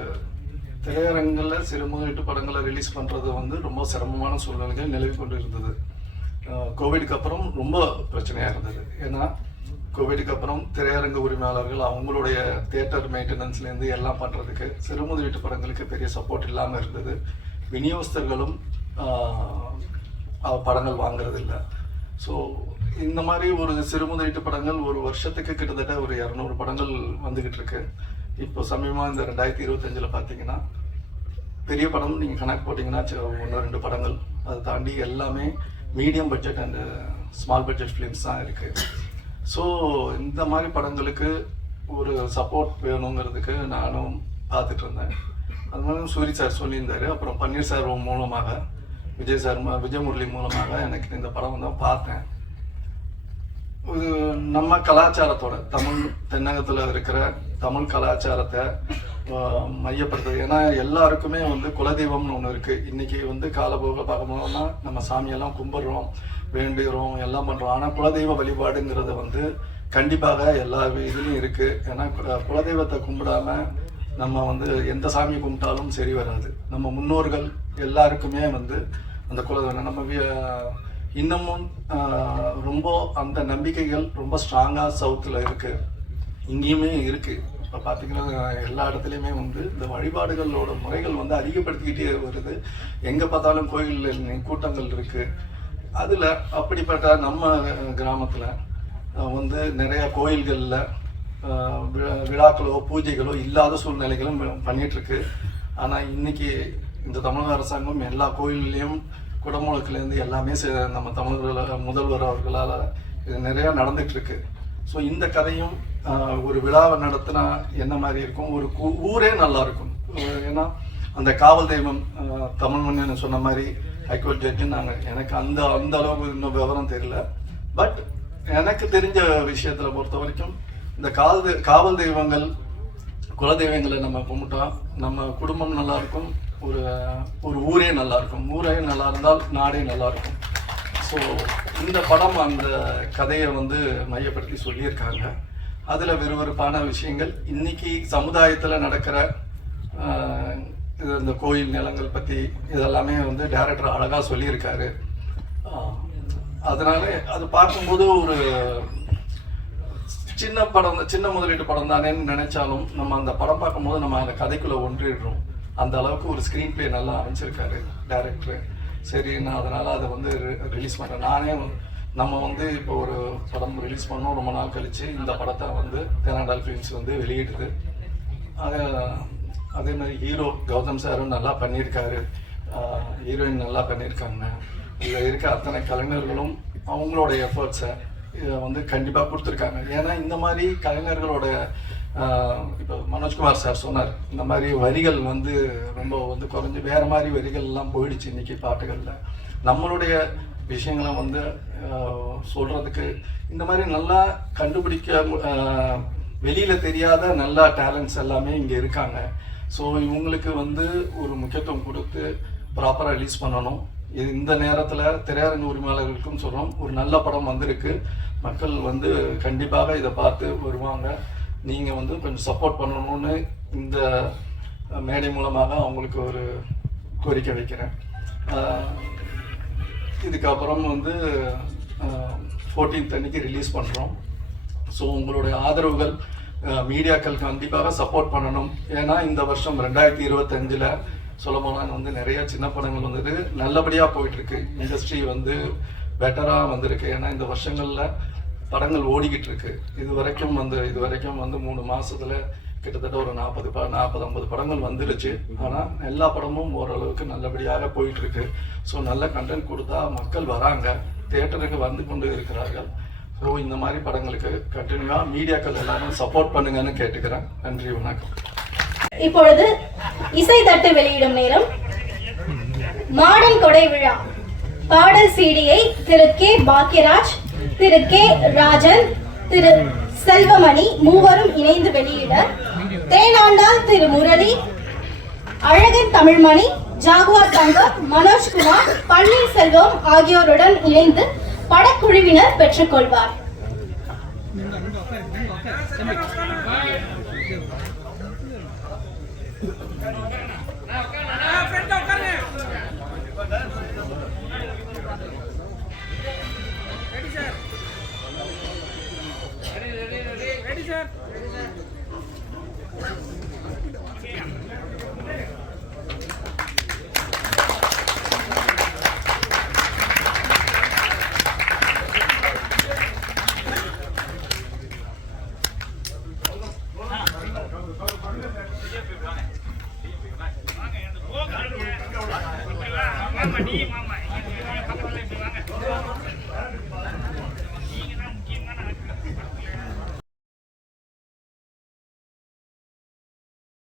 திரையரங்கில் சிறு முதலீட்டு படங்களை ரிலீஸ் பண்ணுறது ரொம்ப சிரமமான சூழ்நிலைகள் நிலவி கொண்டு இருந்தது. கோவிடுக்கு அப்புறம் ரொம்ப பிரச்சனையாக இருந்தது. ஏன்னா கோவிடுக்கு அப்புறம் திரையரங்கு உரிமையாளர்கள் அவங்களுடைய தியேட்டர் மெயின்டெனன்ஸ்லேருந்து எல்லாம் பண்ணுறதுக்கு சிறு முதலீட்டு படங்களுக்கு பெரிய சப்போர்ட் இல்லாமல் இருந்தது. விநியோகஸ்தர்களும் படங்கள் வாங்குறதில்லை. ஸோ இந்த மாதிரி ஒரு சிறு முதலீட்டு படங்கள் ஒரு வருஷத்துக்கு கிட்டத்தட்ட ஒரு 200 படங்கள் வந்துக்கிட்டு இருக்கு. இப்போ சமயமாக இந்த 2025 பார்த்தீங்கன்னா பெரிய படம் நீங்கள் கணக்கு போட்டிங்கன்னா 1-2 படங்கள், அதை தாண்டி எல்லாமே medium budget and small budget films தான் இருக்குது. ஸோ இந்த மாதிரி படங்களுக்கு ஒரு சப்போர்ட் வேணுங்கிறதுக்கு நானும் பார்த்துட்டு இருந்தேன். அது மாதிரி சூரி சார் சொல்லியிருந்தார். அப்புறம் பன்னீர் சார் மூலமாக விஜய் முரளி மூலமாக எனக்கு இந்த படம் தான் பார்த்தேன். இது நம்ம கலாச்சாரத்தோட தமிழ் தென்னகத்தில் இருக்கிற தமிழ் கலாச்சாரத்தை மையப்படுத்துது. ஏன்னா எல்லாருக்குமே வந்து குலதெய்வம்னு ஒன்று இருக்குது. இன்றைக்கி வந்து காலப்போக்கில் பார்க்கும்போதுனா நம்ம சாமியெல்லாம் கும்பிட்றோம், வேண்டுகிறோம், எல்லாம் பண்ணுறோம். ஆனால் குலதெய்வ வழிபாடுங்கிறது வந்து கண்டிப்பாக எல்லா இதுலேயும் இருக்குது. ஏன்னா குலதெய்வத்தை கும்பிடாம நம்ம வந்து எந்த சாமியை கும்பிட்டாலும் சரி வராது. நம்ம முன்னோர்கள் எல்லாருக்குமே வந்து அந்த குலதெய்வம் நம்ம இன்னமும் ரொம்ப அந்த நம்பிக்கைகள் ரொம்ப ஸ்ட்ராங்காக சவுத்தில் இருக்குது, இங்கேயுமே இருக்குது. இப்போ பார்த்திங்கன்னா எல்லா இடத்துலையுமே வந்து இந்த வழிபாடுகளோட முறைகள் வந்து அதிகப்படுத்திக்கிட்டே வருது. எங்கே பார்த்தாலும் கோயில்கள் கூட்டங்கள் இருக்குது. அதில் அப்படிப்பட்ட நம்ம கிராமத்தில் வந்து நிறையா கோயில்களில் விழாக்களோ பூஜைகளோ இல்லாத சூழ்நிலைகளும் பண்ணிகிட்ருக்கு. ஆனால் இன்றைக்கி இந்த தமிழக அரசாங்கம் எல்லா கோயில்லையும் குடமுழுக்குலேருந்து எல்லாமே நம்ம தமிழர்கள் முதல்வர் அவர்களால் இது நிறையா நடந்துகிட்ருக்கு. ஸோ இந்த கதையும் ஒரு விழாவை நடத்தினா என்ன மாதிரி இருக்கும், ஒரு ஊரே நல்லாயிருக்கும். ஏன்னா அந்த காவல் தெய்வம் தமிழ் மண்ணு சொன்ன மாதிரி ஹைகோர்ட் ஜட்ஜுன்னாங்க. எனக்கு அந்த அளவுக்கு இன்னும் விவரம் தெரியல. பட் எனக்கு தெரிஞ்ச விஷயத்தில் பொறுத்த வரைக்கும் இந்த காவல் தெய்வங்கள் குலதெய்வங்களை நம்ம கும்பிட்டா நம்ம குடும்பம் நல்லாயிருக்கும், ஒரு ஊரே நல்லாயிருக்கும். ஊரே நல்லா இருந்தால் நாடே நல்லாயிருக்கும். ஸோ இந்த படம் அந்த கதையை வந்து மையப்படுத்தி சொல்லியிருக்காங்க. அதில் விறுவிறுப்பான விஷயங்கள் இன்றைக்கி சமுதாயத்தில் நடக்கிற இந்த கோயில் நிலங்கள் பற்றி இதெல்லாமே வந்து டைரக்டர் அழகாக சொல்லியிருக்காரு. அதனால அது பார்க்கும்போது ஒரு சின்ன முதலீட்டு படம் தானேன்னு நினைச்சாலும் நம்ம அந்த படம் பார்க்கும்போது நம்ம அந்த கதைக்குள்ளே ஒன்றிடுறோம். அந்த அளவுக்கு ஒரு ஸ்க்ரீன் பிளே நல்லா அமைச்சிருக்காரு டைரக்டரு. சரி, நான் அதனால் அதை வந்து ரிலீஸ் பண்ணுறேன். நானே நம்ம வந்து இப்போ ஒரு படம் ரிலீஸ் பண்ணோம், ரொம்ப நாள் கழித்து இந்த படத்தை வந்து தேனாண்டால் ஃபிலிம்ஸ் வந்து வெளியிடுது. அதே மாதிரி ஹீரோ கௌதம் சாரும் நல்லா பண்ணியிருக்காரு, ஹீரோயின் நல்லா பண்ணியிருக்காங்க. இதில் இருக்க அத்தனை கலைஞர்களும் அவங்களோட எஃபர்ட்ஸை இதை வந்து கண்டிப்பாக கொடுத்துருக்காங்க. ஏன்னா இந்த மாதிரி கலைஞர்களோட இப்போ மனோஜ்குமார் சார் சொன்னார், இந்த மாதிரி வரிகள் வந்து ரொம்ப வந்து குறைஞ்சி வேறு மாதிரி வரிகள்லாம் போயிடுச்சு இன்றைக்கி பாட்டுகளில். நம்மளுடைய விஷயங்களை வந்து சொல்கிறதுக்கு இந்த மாதிரி நல்லா கண்டுபிடிக்க வெளியில் தெரியாத நல்ல டேலண்ட்ஸ் எல்லாமே இங்கே இருக்காங்க. ஸோ இவங்களுக்கு வந்து ஒரு முக்கியத்துவம் கொடுத்து ப்ராப்பராக ரிலீஸ் பண்ணணும். இந்த நேரத்தில் திரையரங்கு உரிமையாளர்களுக்கும் சொல்கிறோம், ஒரு நல்ல படம் வந்திருக்கு, மக்கள் வந்து கண்டிப்பாக இதை பார்த்து வருவாங்க. நீங்கள் வந்து கொஞ்சம் சப்போர்ட் பண்ணணும்னு இந்த மேடை மூலமாக அவங்களுக்கு ஒரு கோரிக்கை வைக்கிறேன். இதுக்கப்புறம் வந்து 14th அன்னைக்கு ரிலீஸ் பண்ணுறோம். ஸோ உங்களுடைய ஆதரவுகள் மீடியாக்கள் கண்டிப்பாக சப்போர்ட் பண்ணணும். ஏன்னா இந்த வருஷம் 2025 சொல்லப்போனால் வந்து நிறைய சின்ன படங்கள் வந்தது நல்லபடியாக போயிட்டுருக்கு. இண்டஸ்ட்ரி வந்து பெட்டராக வந்திருக்கு. ஏன்னா இந்த வருஷங்களில் படங்கள் ஓடிக்கிட்டு இருக்கு. இது வரைக்கும் வந்து 3 மாதத்தில் கிட்டத்தட்ட ஒரு 40-50 படங்கள் வந்துருச்சு. ஆனால் எல்லா படமும் ஓரளவுக்கு நல்லபடியாக போயிட்டுருக்கு. ஸோ நல்ல கண்டென்ட் கொடுத்தா மக்கள் வராங்க, தியேட்டருக்கு வந்து கொண்டு இருக்கிறார்கள். ஸோ இந்த மாதிரி படங்களுக்கு கண்டினியூவாக மீடியாக்கள் எல்லாரும் சப்போர்ட் பண்ணுங்கன்னு கேட்டுக்கிறேன். நன்றி, வணக்கம். இப்பொழுது இசை தட்டு வெளியிடும் நேரம். மாடல் கொடை விழா பாடல் சிடியை திரு கே பாக்கியராஜ், திரு கே ராஜன், திரு செல்வமணி மூவரும் இணைந்து வெளியிட தேனாண்டால் திரு முரளி, அழகன் தமிழ்மணி, ஜாகுவார் தங்கம், மனோஜ்குமார், பன்னீர்செல்வம் ஆகியோருடன் இணைந்து படக்குழுவினர் பெற்றுக்கொள்வார். நீ